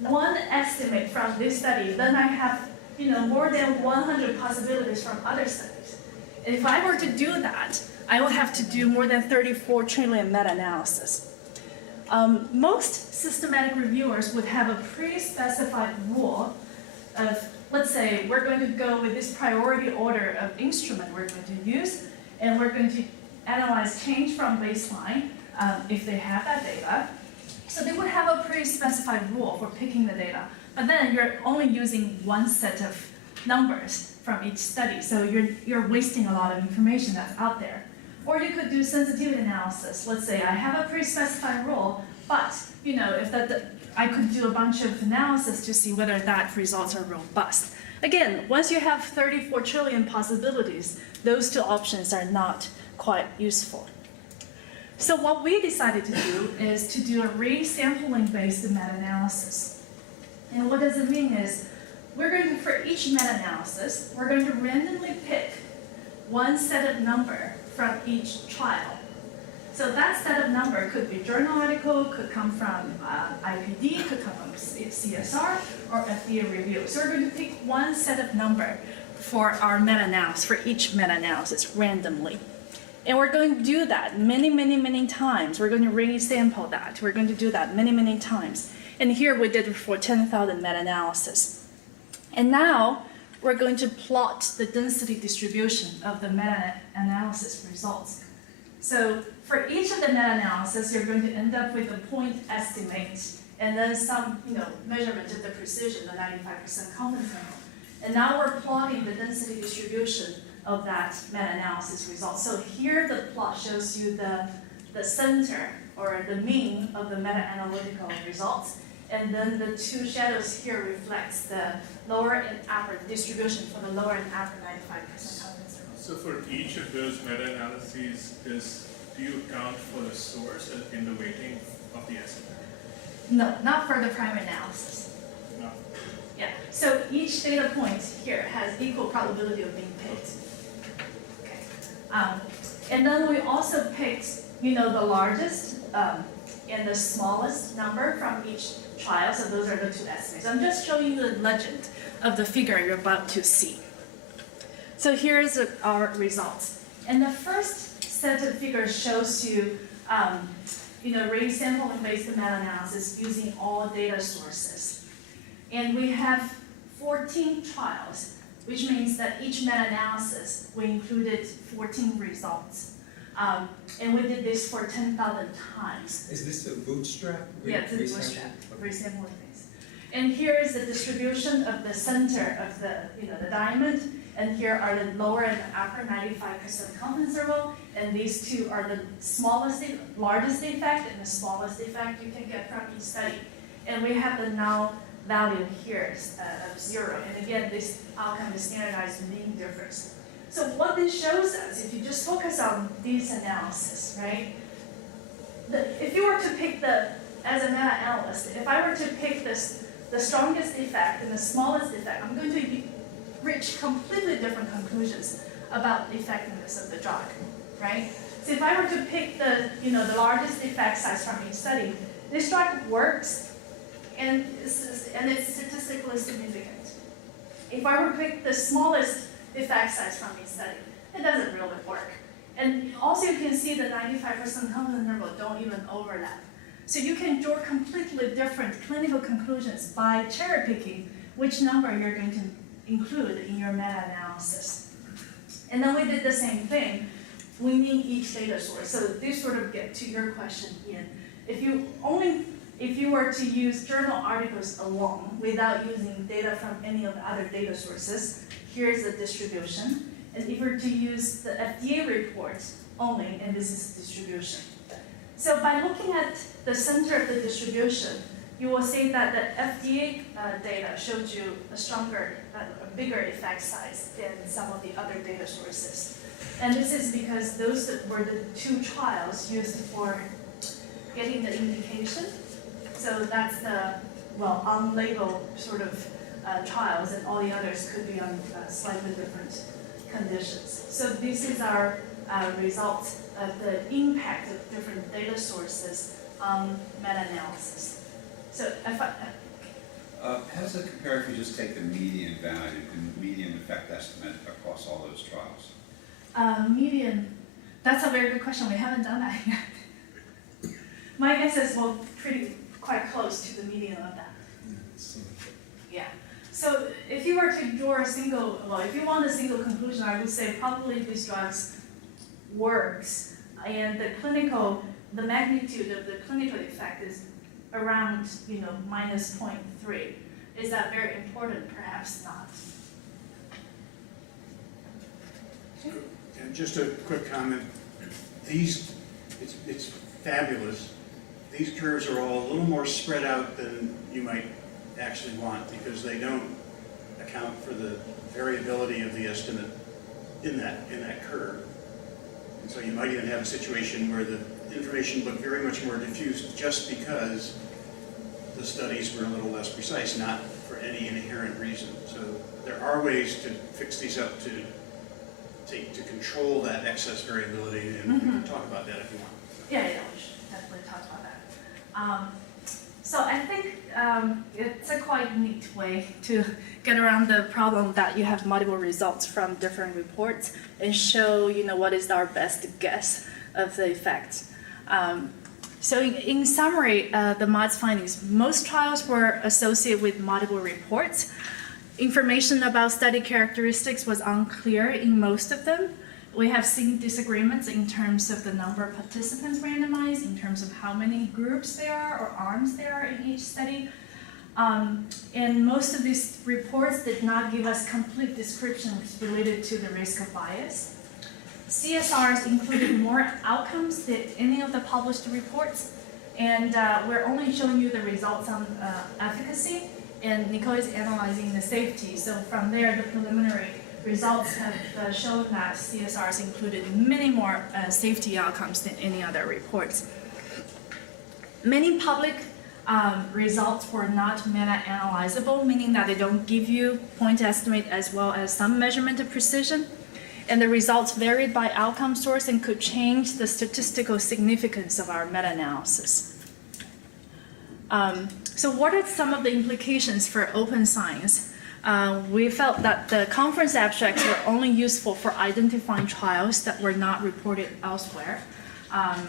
one estimate from this study, then I have more than 100 possibilities from other studies. And if I were to do that, I would have to do more than 34 trillion meta-analysis. most systematic reviewers would have a pre-specified rule of, let's say, we're going to go with this priority order of instrument we're going to use, and we're going to analyze change from baseline if they have that data. So they would have a pre-specified rule for picking the data, but then you're only using one set of numbers from each study, so you're wasting a lot of information that's out there. Or you could do sensitivity analysis. Let's say I have a pre-specified rule, but if I could do a bunch of analysis to see whether that results are robust. Again, once you have 34 trillion possibilities, those two options are not quite useful. So what we decided to do is to do a resampling based meta-analysis. And what does it mean is, we're going to, for each meta-analysis, we're going to randomly pick one set of number from each trial. So that set of number could be journal article, could come from IPD, could come from CSR, or FDA review. So we're going to pick one set of number for our meta-analysis, for each meta-analysis randomly. And we're going to do that many, many, many times. We're going to resample that. We're going to do that many, many times. And here we did it for 10,000 meta-analysis. And now we're going to plot the density distribution of the meta-analysis results. So for each of the meta-analysis, you're going to end up with a point estimate and then some measurement of the precision, the 95% confidence interval. And now we're plotting the density distribution of that meta-analysis result. So here the plot shows you the center or the mean of the meta-analytical results. And then the two shadows here reflects the lower and upper distribution for the lower and upper 95% confidence interval. So for each of those meta-analyses, do you account for the source in the weighting of the estimate? No, not for the primary analysis. No. Yeah, so each data point here has equal probability of being picked. Okay. And then we also picked, the largest and the smallest number from each trial. So those are the two estimates. I'm just showing you the legend of the figure you're about to see. So here's our results. And the first set of figures shows you, resampling based meta-analysis using all data sources. And we have 14 trials, which means that each meta-analysis, we included 14 results. And we did this for 10,000 times. Is this a bootstrap? Yeah, it's a bootstrap, resampling base. And here is the distribution of the center of the diamond, and here are the lower and upper 95% confidence interval, and these two are the largest effect and the smallest effect you can get from each study. And we have the null value here of 0, and again, this outcome is standardized mean difference. So what this shows us, if you just focus on these analysis, right? If you were to pick as a meta-analyst, if I were to pick the strongest effect and the smallest effect, I'm going to reach completely different conclusions about the effectiveness of the drug, right? So if I were to pick the largest effect size from each study, this drug works and it's statistically significant. If I were to pick the smallest effect size from each study, it doesn't really work. And also you can see the 95% confidence interval don't even overlap. So you can draw completely different clinical conclusions by cherry picking which number you're going to include in your meta-analysis. And then we did the same thing, weaning each data source. So this sort of get to your question, Ian. If you were to use journal articles alone without using data from any of the other data sources, here's the distribution. And if you were to use the FDA reports only, and this is the distribution. So by looking at the center of the distribution, you will see that the FDA data showed you a bigger effect size than some of the other data sources. And this is because those were the two trials used for getting the indication. So that's the, on-label sort of trials, and all the others could be on slightly different conditions. So this is our result of the impact of different data sources on meta-analysis. So if how does it compare if you just take the median value, the median effect estimate across all those trials? median, that's a very good question. We haven't done that yet. My guess is we're quite close to the median of that. Yeah. So if you were to draw if you want a single conclusion, I would say probably these drugs works, and the magnitude of the clinical effect is around, minus 0.3. Is that very important? Perhaps not. And just a quick comment, it's fabulous. These curves are all a little more spread out than you might actually want, because they don't account for the variability of the estimate in that curve. And so you might even have a situation where the information looked very much more diffused just because the studies were a little less precise, not for any inherent reason. So there are ways to fix these up to control that excess variability, and we can talk about that if you want. Yeah, we should definitely talk about that. So I think it's a quite neat way to get around the problem that you have multiple results from different reports and show, what is our best guess of the effects. So in summary, the MODS findings, most trials were associated with multiple reports. Information about study characteristics was unclear in most of them. We have seen disagreements in terms of the number of participants randomized, in terms of how many groups there are or arms there are in each study. And most of these reports did not give us complete descriptions related to the risk of bias. CSRs included more outcomes than any of the published reports, and we're only showing you the results on efficacy, and Nicole is analyzing the safety. So from there, the preliminary results have shown that CSRs included many more safety outcomes than any other reports. Many public results were not meta-analyzable, meaning that they don't give you point estimate as well as some measurement of precision. And the results varied by outcome source and could change the statistical significance of our meta-analysis. So what are some of the implications for open science? We felt that the conference abstracts were only useful for identifying trials that were not reported elsewhere.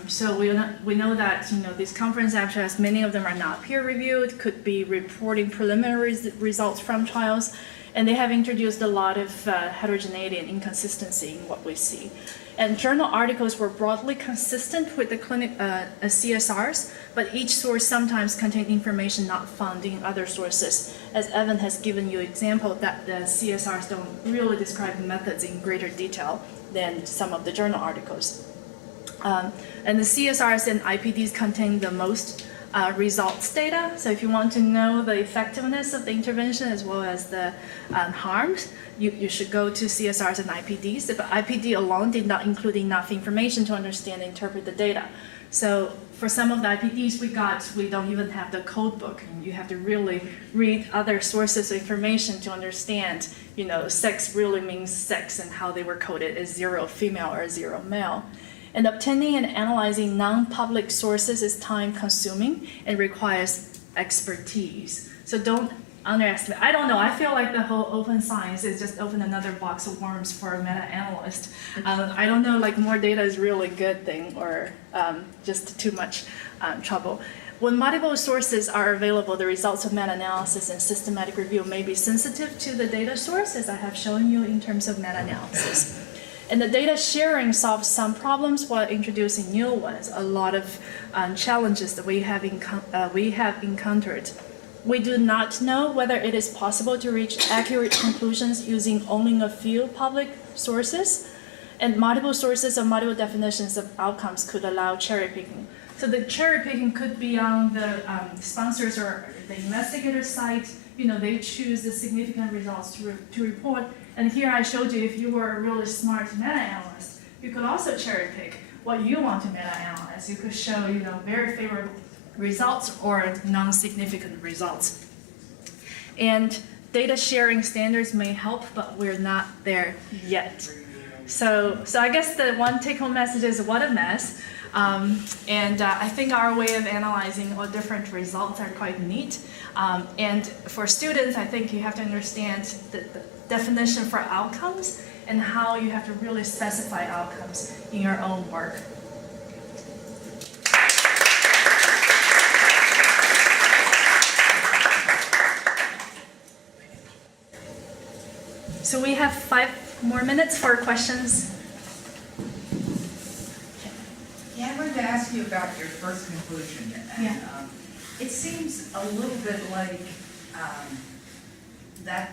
So we know that these conference abstracts, many of them are not peer-reviewed, could be reporting preliminary results from trials, and they have introduced a lot of heterogeneity and inconsistency in what we see. And journal articles were broadly consistent with the CSRs, but each source sometimes contained information not found in other sources. As Evan has given you example that the CSRs don't really describe methods in greater detail than some of the journal articles. And the CSRs and IPDs contain the most results data. So if you want to know the effectiveness of the intervention as well as the harms, you should go to CSRs and IPDs. But IPD alone did not include enough information to understand and interpret the data. So for some of the IPDs we don't even have the code book. And you have to really read other sources of information to understand, sex really means sex and how they were coded as 0 female or 0 male. And obtaining and analyzing non-public sources is time-consuming and requires expertise. So don't underestimate. I don't know. I feel like the whole open science is just open another box of worms for a meta-analyst. I don't know, more data is really a good thing or just too much trouble. When multiple sources are available, the results of meta-analysis and systematic review may be sensitive to the data source, as I have shown you in terms of meta-analysis. And the data sharing solves some problems while introducing new ones, a lot of challenges that we have encountered. We do not know whether it is possible to reach accurate conclusions using only a few public sources, and multiple sources or multiple definitions of outcomes could allow cherry picking. So the cherry picking could be on the sponsors or the investigator side. They choose the significant results to report. And here I showed you, if you were a really smart meta-analyst, you could also cherry pick what you want to meta-analyze. You could show, very favorable results or non-significant results. And data sharing standards may help, but we're not there yet. So I guess the one take-home message is what a mess. I think our way of analyzing all different results are quite neat. And for students, I think you have to understand the definition for outcomes and how you have to really specify outcomes in your own work. So we have 5 more minutes for questions. Yeah, I wanted to ask you about your first conclusion. And, Yeah. it seems a little bit like,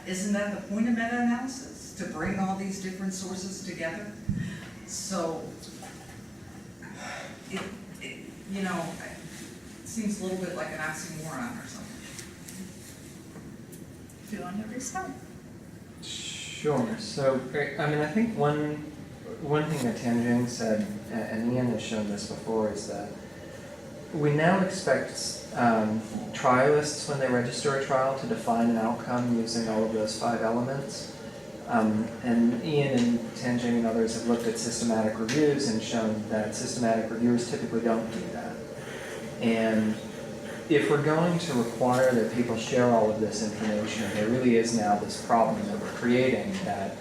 isn't that the point of meta-analysis? To bring all these different sources together? So, it seems a little bit like an oxymoron or something. Do you want to respond? Sure. So, I mean, I think one thing that Tianjing said, and Ian has shown this before, is that we now expect trialists, when they register a trial, to define an outcome using all of those 5 elements. And Ian and Tianjing and others have looked at systematic reviews and shown that systematic reviewers typically don't do that. And if we're going to require that people share all of this information, there really is now this problem that we're creating, that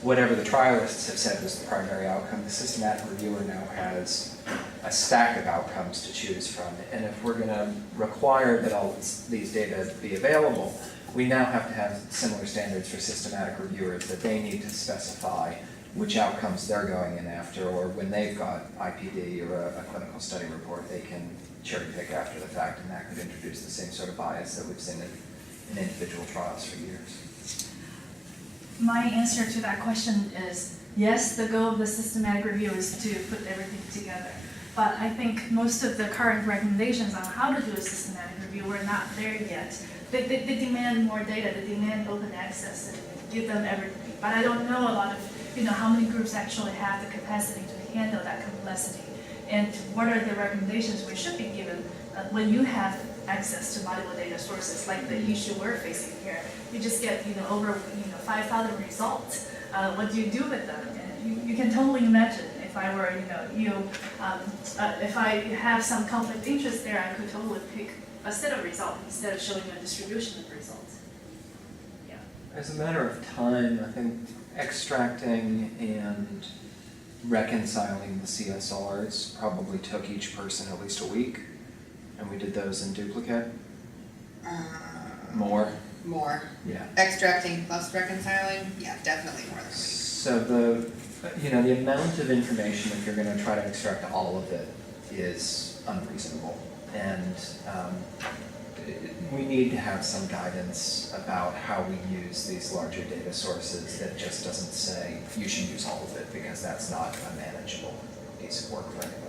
whatever the trialists have said was the primary outcome, the systematic reviewer now has a stack of outcomes to choose from. And if we're going to require that all these data be available, we now have to have similar standards for systematic reviewers, that they need to specify which outcomes they're going in after, or when they've got IPD or a clinical study report, they can cherry pick after the fact, and that could introduce the same sort of bias that we've seen in individual trials for years. My answer to that question is yes, the goal of the systematic review is to put everything together. But I think most of the current recommendations on how to do a systematic review were not there yet. They demand more data, they demand open access, and give them everything. But I don't know a lot of, how many groups actually have the capacity to handle that complexity. And what are the recommendations we should be given when you have access to multiple data sources, like the issue we're facing here. You just get, over 5,000 results. What do you do with them? And you can totally imagine if I were, if I have some conflict of interest there, I could totally pick a set of results instead of showing a distribution of results. Yeah. As a matter of time, I think extracting and reconciling the CSRs probably took each person at least a week, and we did those in duplicate. More? More. Yeah. Extracting plus reconciling? Yeah, definitely more than a week. So the amount of information, if you're going to try to extract all of it, is unreasonable. And we need to have some guidance about how we use these larger data sources that just doesn't say you should use all of it, because that's not a manageable piece of work for anybody.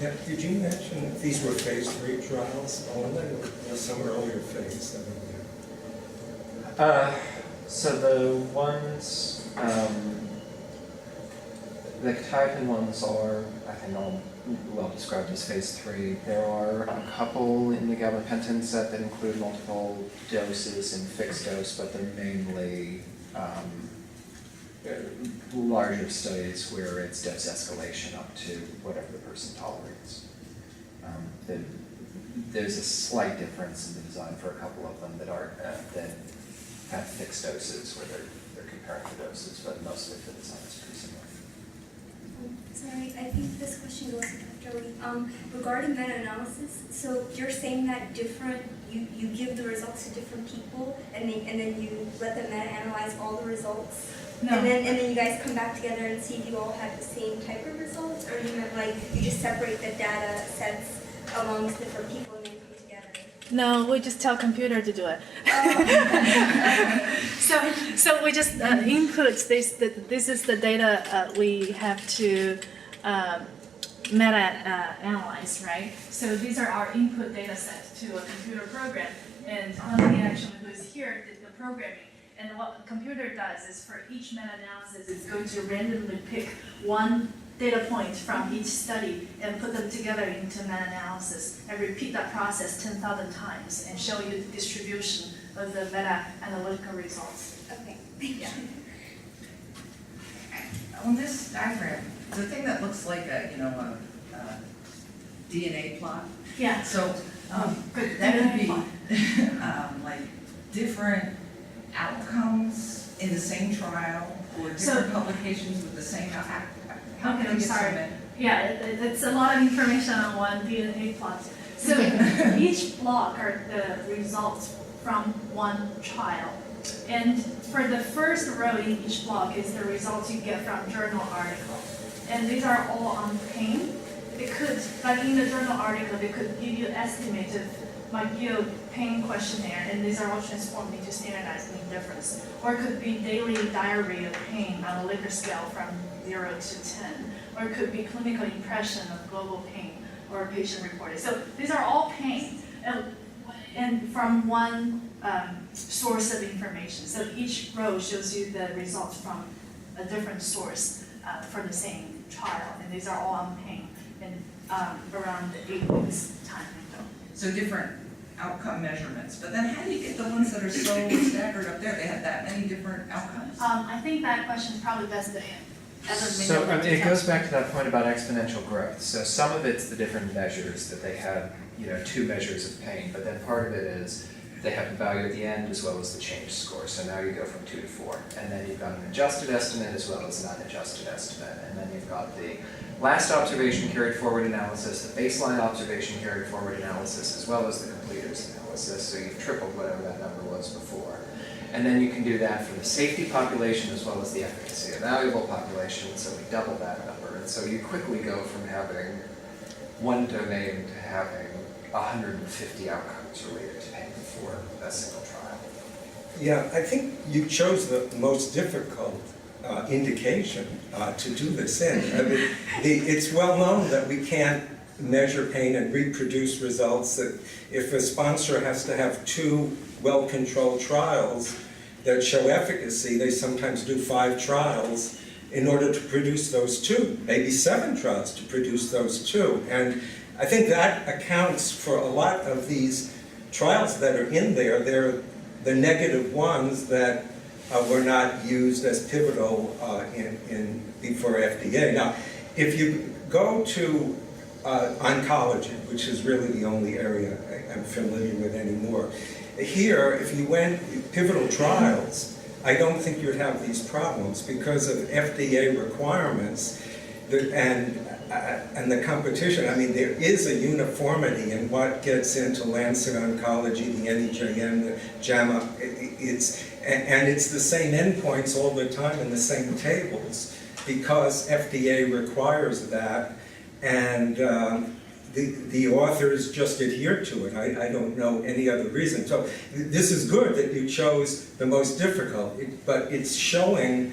Yeah, did you mention that these were phase 3 trials only, or some earlier phase that we did? So the ones, the Titan ones are, I think, all well described as phase 3. There are a couple in the gabapentin set that include multiple doses and fixed dose, but they're mainly larger studies where it's dose escalation up to whatever the person tolerates. There's a slight difference in the design for a couple of them that are that have fixed doses where they're comparing the doses, but mostly the design is pretty similar. Sorry, I think this question goes to Dr. Lee. Regarding meta-analysis, so you're saying that you give the results to different people, and then you let them meta-analyze all the results, No. and then you guys come back together and see if you all have the same type of results, or you meant like you just separate the data sets amongst different people and then come together? No, we just tell computer to do it. So we just input this. This is the data we have to meta-analyze, right? So these are our input data sets to a computer program, and Melanie actually who is here did the programming. And what the computer does is for each meta-analysis, it's going to randomly pick one data point from each study and put them together into meta-analysis and repeat that process 10,000 times and show you the distribution of the meta-analytical results. Okay. Yeah. On this diagram, the thing that looks like a DNA plot, Yeah. so Good. that would be Plot. like different outcomes in the same trial or different publications with the same outcome. How Okay, can I I'm get sorry. so many? Yeah, it's a lot of information on one DNA plot. So each block are the results from one trial. And for the first row in each block is the results you get from journal article. And these are all on pain. It could, like in the journal article, they could give you estimated McGill pain questionnaire, and these are all transformed into standardized mean difference. Or it could be daily diary of pain on a Likert scale from 0 to 10. Or it could be clinical impression of global pain or patient reported. So these are all pain, and from one source of information. So each row shows you the results from a different source for the same trial, and these are all on pain in around 8 weeks time window. So different outcome measurements, but then how do you get the ones that are so staggered up there? They have that many different outcomes? I think that question is probably best to So it goes back to that point about exponential growth. So some of it's the different measures that they have, 2 measures of pain, but then part of it is they have the value at the end as well as the change score. So now you go from 2 to 4. And then you've got an adjusted estimate as well as an unadjusted estimate. And then you've got the last observation carried forward analysis, the baseline observation carried forward analysis, as well as the completers analysis. So you've tripled whatever that number was before. And then you can do that for the safety population as well as the efficacy evaluable population, so we double that number. And so you quickly go from having one domain to having 150 outcomes related to pain for a single trial. Yeah, I think you chose the most difficult indication to do this in. I mean, it's well known that we can't measure pain and reproduce results, that if a sponsor has to have 2 well-controlled trials that show efficacy, they sometimes do 5 trials in order to produce those 2, maybe 7 trials to produce those 2. And I think that accounts for a lot of these trials that are in there. They're the negative ones that were not used as pivotal before FDA. Now, if you go to oncology, which is really the only area I'm familiar with anymore, here, if you went pivotal trials, I don't think you'd have these problems because of FDA requirements and the competition. I mean, there is a uniformity in what gets into Lancet Oncology, the NEJM, the JAMA. It's the same endpoints all the time in the same tables because FDA requires that, and the authors just adhere to it. I don't know any other reason. So this is good that you chose the most difficult, but it's showing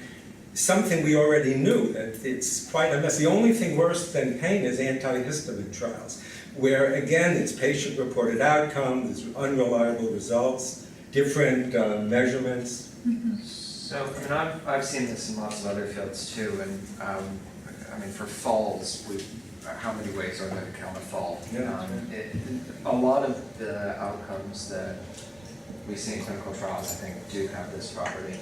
something we already knew, that it's quite a mess. The only thing worse than pain is antihistamine trials, where again, it's patient-reported outcome, there's unreliable results, different measurements. So, I've seen this in lots of other fields too, and for falls, how many ways are there to count a fall? Yeah. A lot of the outcomes that we see in clinical trials, I think, do have this property.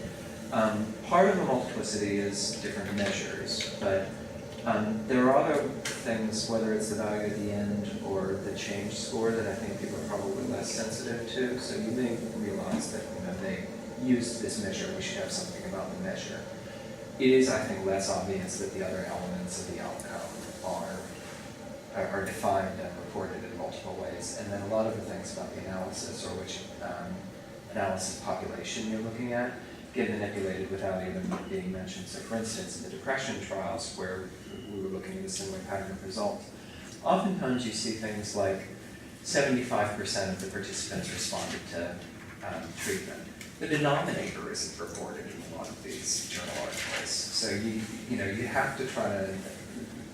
Part of the multiplicity is different measures, but there are other things, whether it's the value at the end or the change score, that I think people are probably less sensitive to. So you may realize that they used this measure, we should have something about the measure. It is, I think, less obvious that the other elements of the outcome are defined and reported in multiple ways. And then a lot of the things about the analysis, or which analysis population you're looking at, get manipulated without even being mentioned. So for instance, in the depression trials where we were looking at a similar pattern of results, oftentimes you see things like 75% of the participants responded to treatment. The denominator isn't reported in a lot of these journal articles. So you have to try to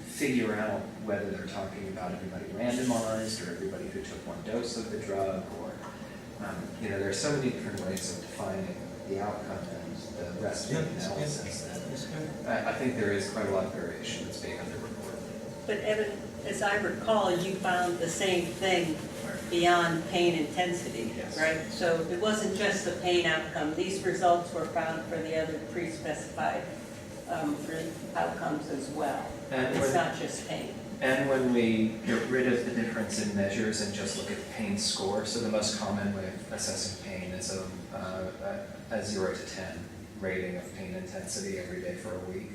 figure out whether they're talking about everybody randomized or everybody who took 1 dose of the drug, or there are so many different ways of defining the outcome and the rest of the analysis. I think there is quite a lot of variation that's being underreported. But Evan, as I recall, you found the same thing beyond pain intensity, Yes. right? So it wasn't just the pain outcome. These results were found for the other pre-specified outcomes as well. And it's not just pain. And when we get rid of the difference in measures and just look at the pain score, so the most common way of assessing pain is a 0 to 10 rating of pain intensity every day for a week.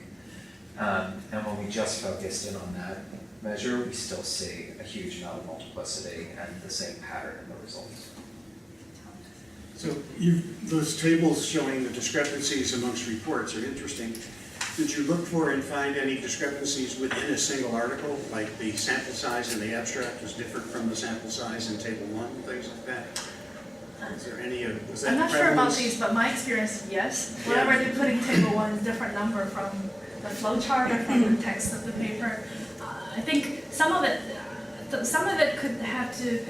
And when we just focused in on that measure, we still see a huge amount of multiplicity and the same pattern in the results. So those tables showing the discrepancies amongst reports are interesting. Did you look for and find any discrepancies within a single article, like the sample size in the abstract was different from the sample size in table 1, things like that? Is there any, was that I'm not sure about prevalence? these, but my experience, yes. Yeah. Whatever they put in table 1 is a different number from the flow chart or from the text of the paper. I think some of it could have to,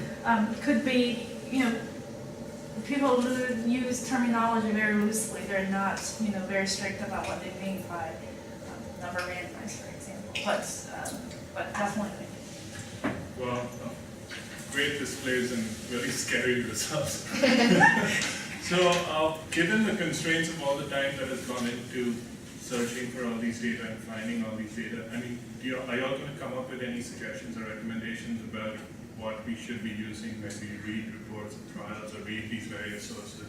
could be, people use terminology very loosely. They're not, very strict about what they mean by number randomized, for example. But definitely. Well, great displays and really scary results. So, given the constraints of all the time that has gone into searching for all these data and finding all these data, I mean, are y'all going to come up with any suggestions or recommendations about what we should be using when we read reports of trials or read these various sources,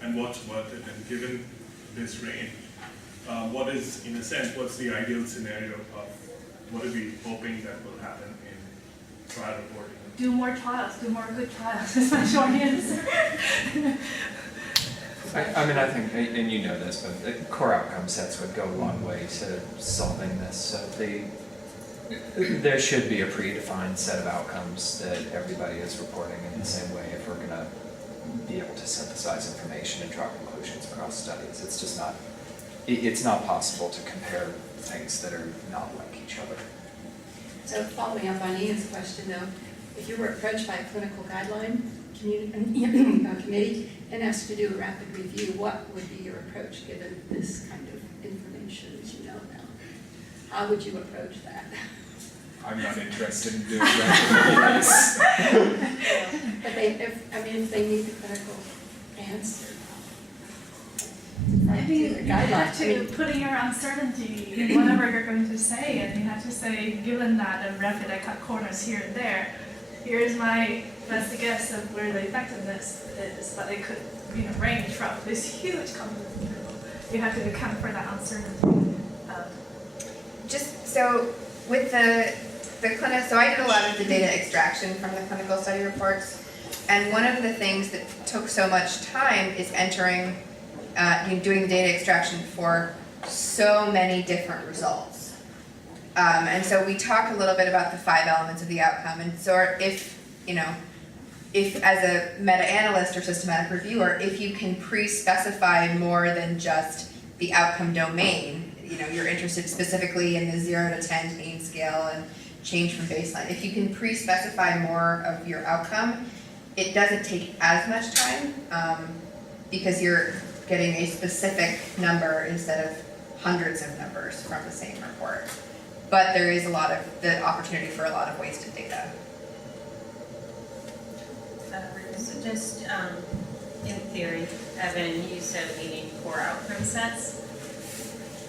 and what's worth it? And given this range, what is, in a sense, what's the ideal scenario of what are we hoping that will happen in trial reporting? Do more trials, do more good trials, is my short answer. I think, and you know this, but core outcome sets would go a long way to solving this. So there should be a predefined set of outcomes that everybody is reporting in the same way if we're going to be able to synthesize information and draw conclusions across studies. It's just not, it's not possible to compare things that are not like each other. So following up on Ian's question though, if you were approached by a clinical guideline committee and asked to do a rapid review, what would be your approach given this kind of information that you know now? How would you approach that? I'm not interested in doing that. But if they need the clinical answer. I mean, you have to put in your uncertainty in whatever you're going to say, and you have to say, given that the rapid I cut corners here and there, here's my best guess of where the effectiveness is, but it could, range from this huge confidence interval. You have to account for that uncertainty. Just so with the clinic, so I did a lot of the data extraction from the clinical study reports, and one of the things that took so much time is entering, doing the data extraction for so many different results. And so we talked a little bit about the 5 elements of the outcome, and so if as a meta-analyst or systematic reviewer, if you can pre-specify more than just the outcome domain, you're interested specifically in the 0 to 10 pain scale and change from baseline. If you can pre-specify more of your outcome, it doesn't take as much time because you're getting a specific number instead of hundreds of numbers from the same report. But there is the opportunity for a lot of wasted data. So just in theory, Evan, you said we need core outcome sets.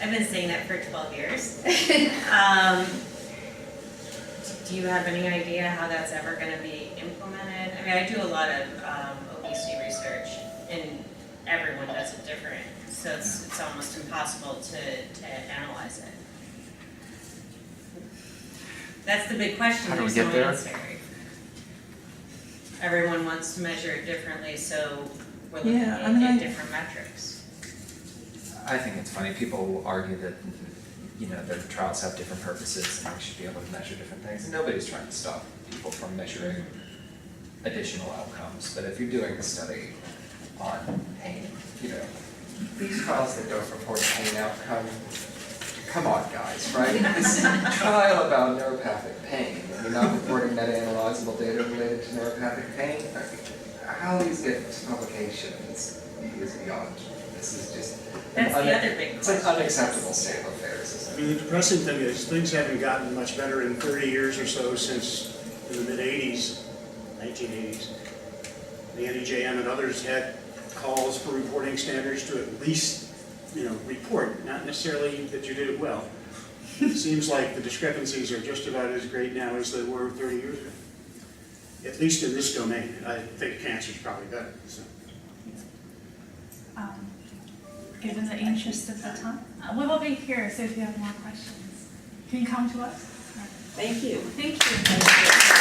I've been saying that for 12 years. Do you have any idea how that's ever going to be implemented? I mean, I do a lot of obesity research, and everyone does it different, so it's almost impossible to analyze it. That's the big question. How do we There's get no there? answer. Everyone wants to measure it differently, so we're looking at different metrics. I think it's funny, people argue that, the trials have different purposes and we should be able to measure different things. And nobody's trying to stop people from measuring additional outcomes. But if you're doing a study on pain, these trials that don't report pain outcome, come on guys, right? This trial about neuropathic pain, you're not reporting meta-analyzable data related to neuropathic pain. How these get to publications is beyond. This is just That's the other big it's an question. unacceptable state of affairs. I mean, the depressing thing is things haven't gotten much better in 30 years or so since in the mid-80s, 1980s. The NEJM and others had calls for reporting standards to at least, report, not necessarily that you did it well. It seems like the discrepancies are just about as great now as they were 30 years ago. At least in this domain. I think cancer's probably better. So. Given the interest of the time, we will be here, so if you have more questions, can you come to us? Thank you. Thank you.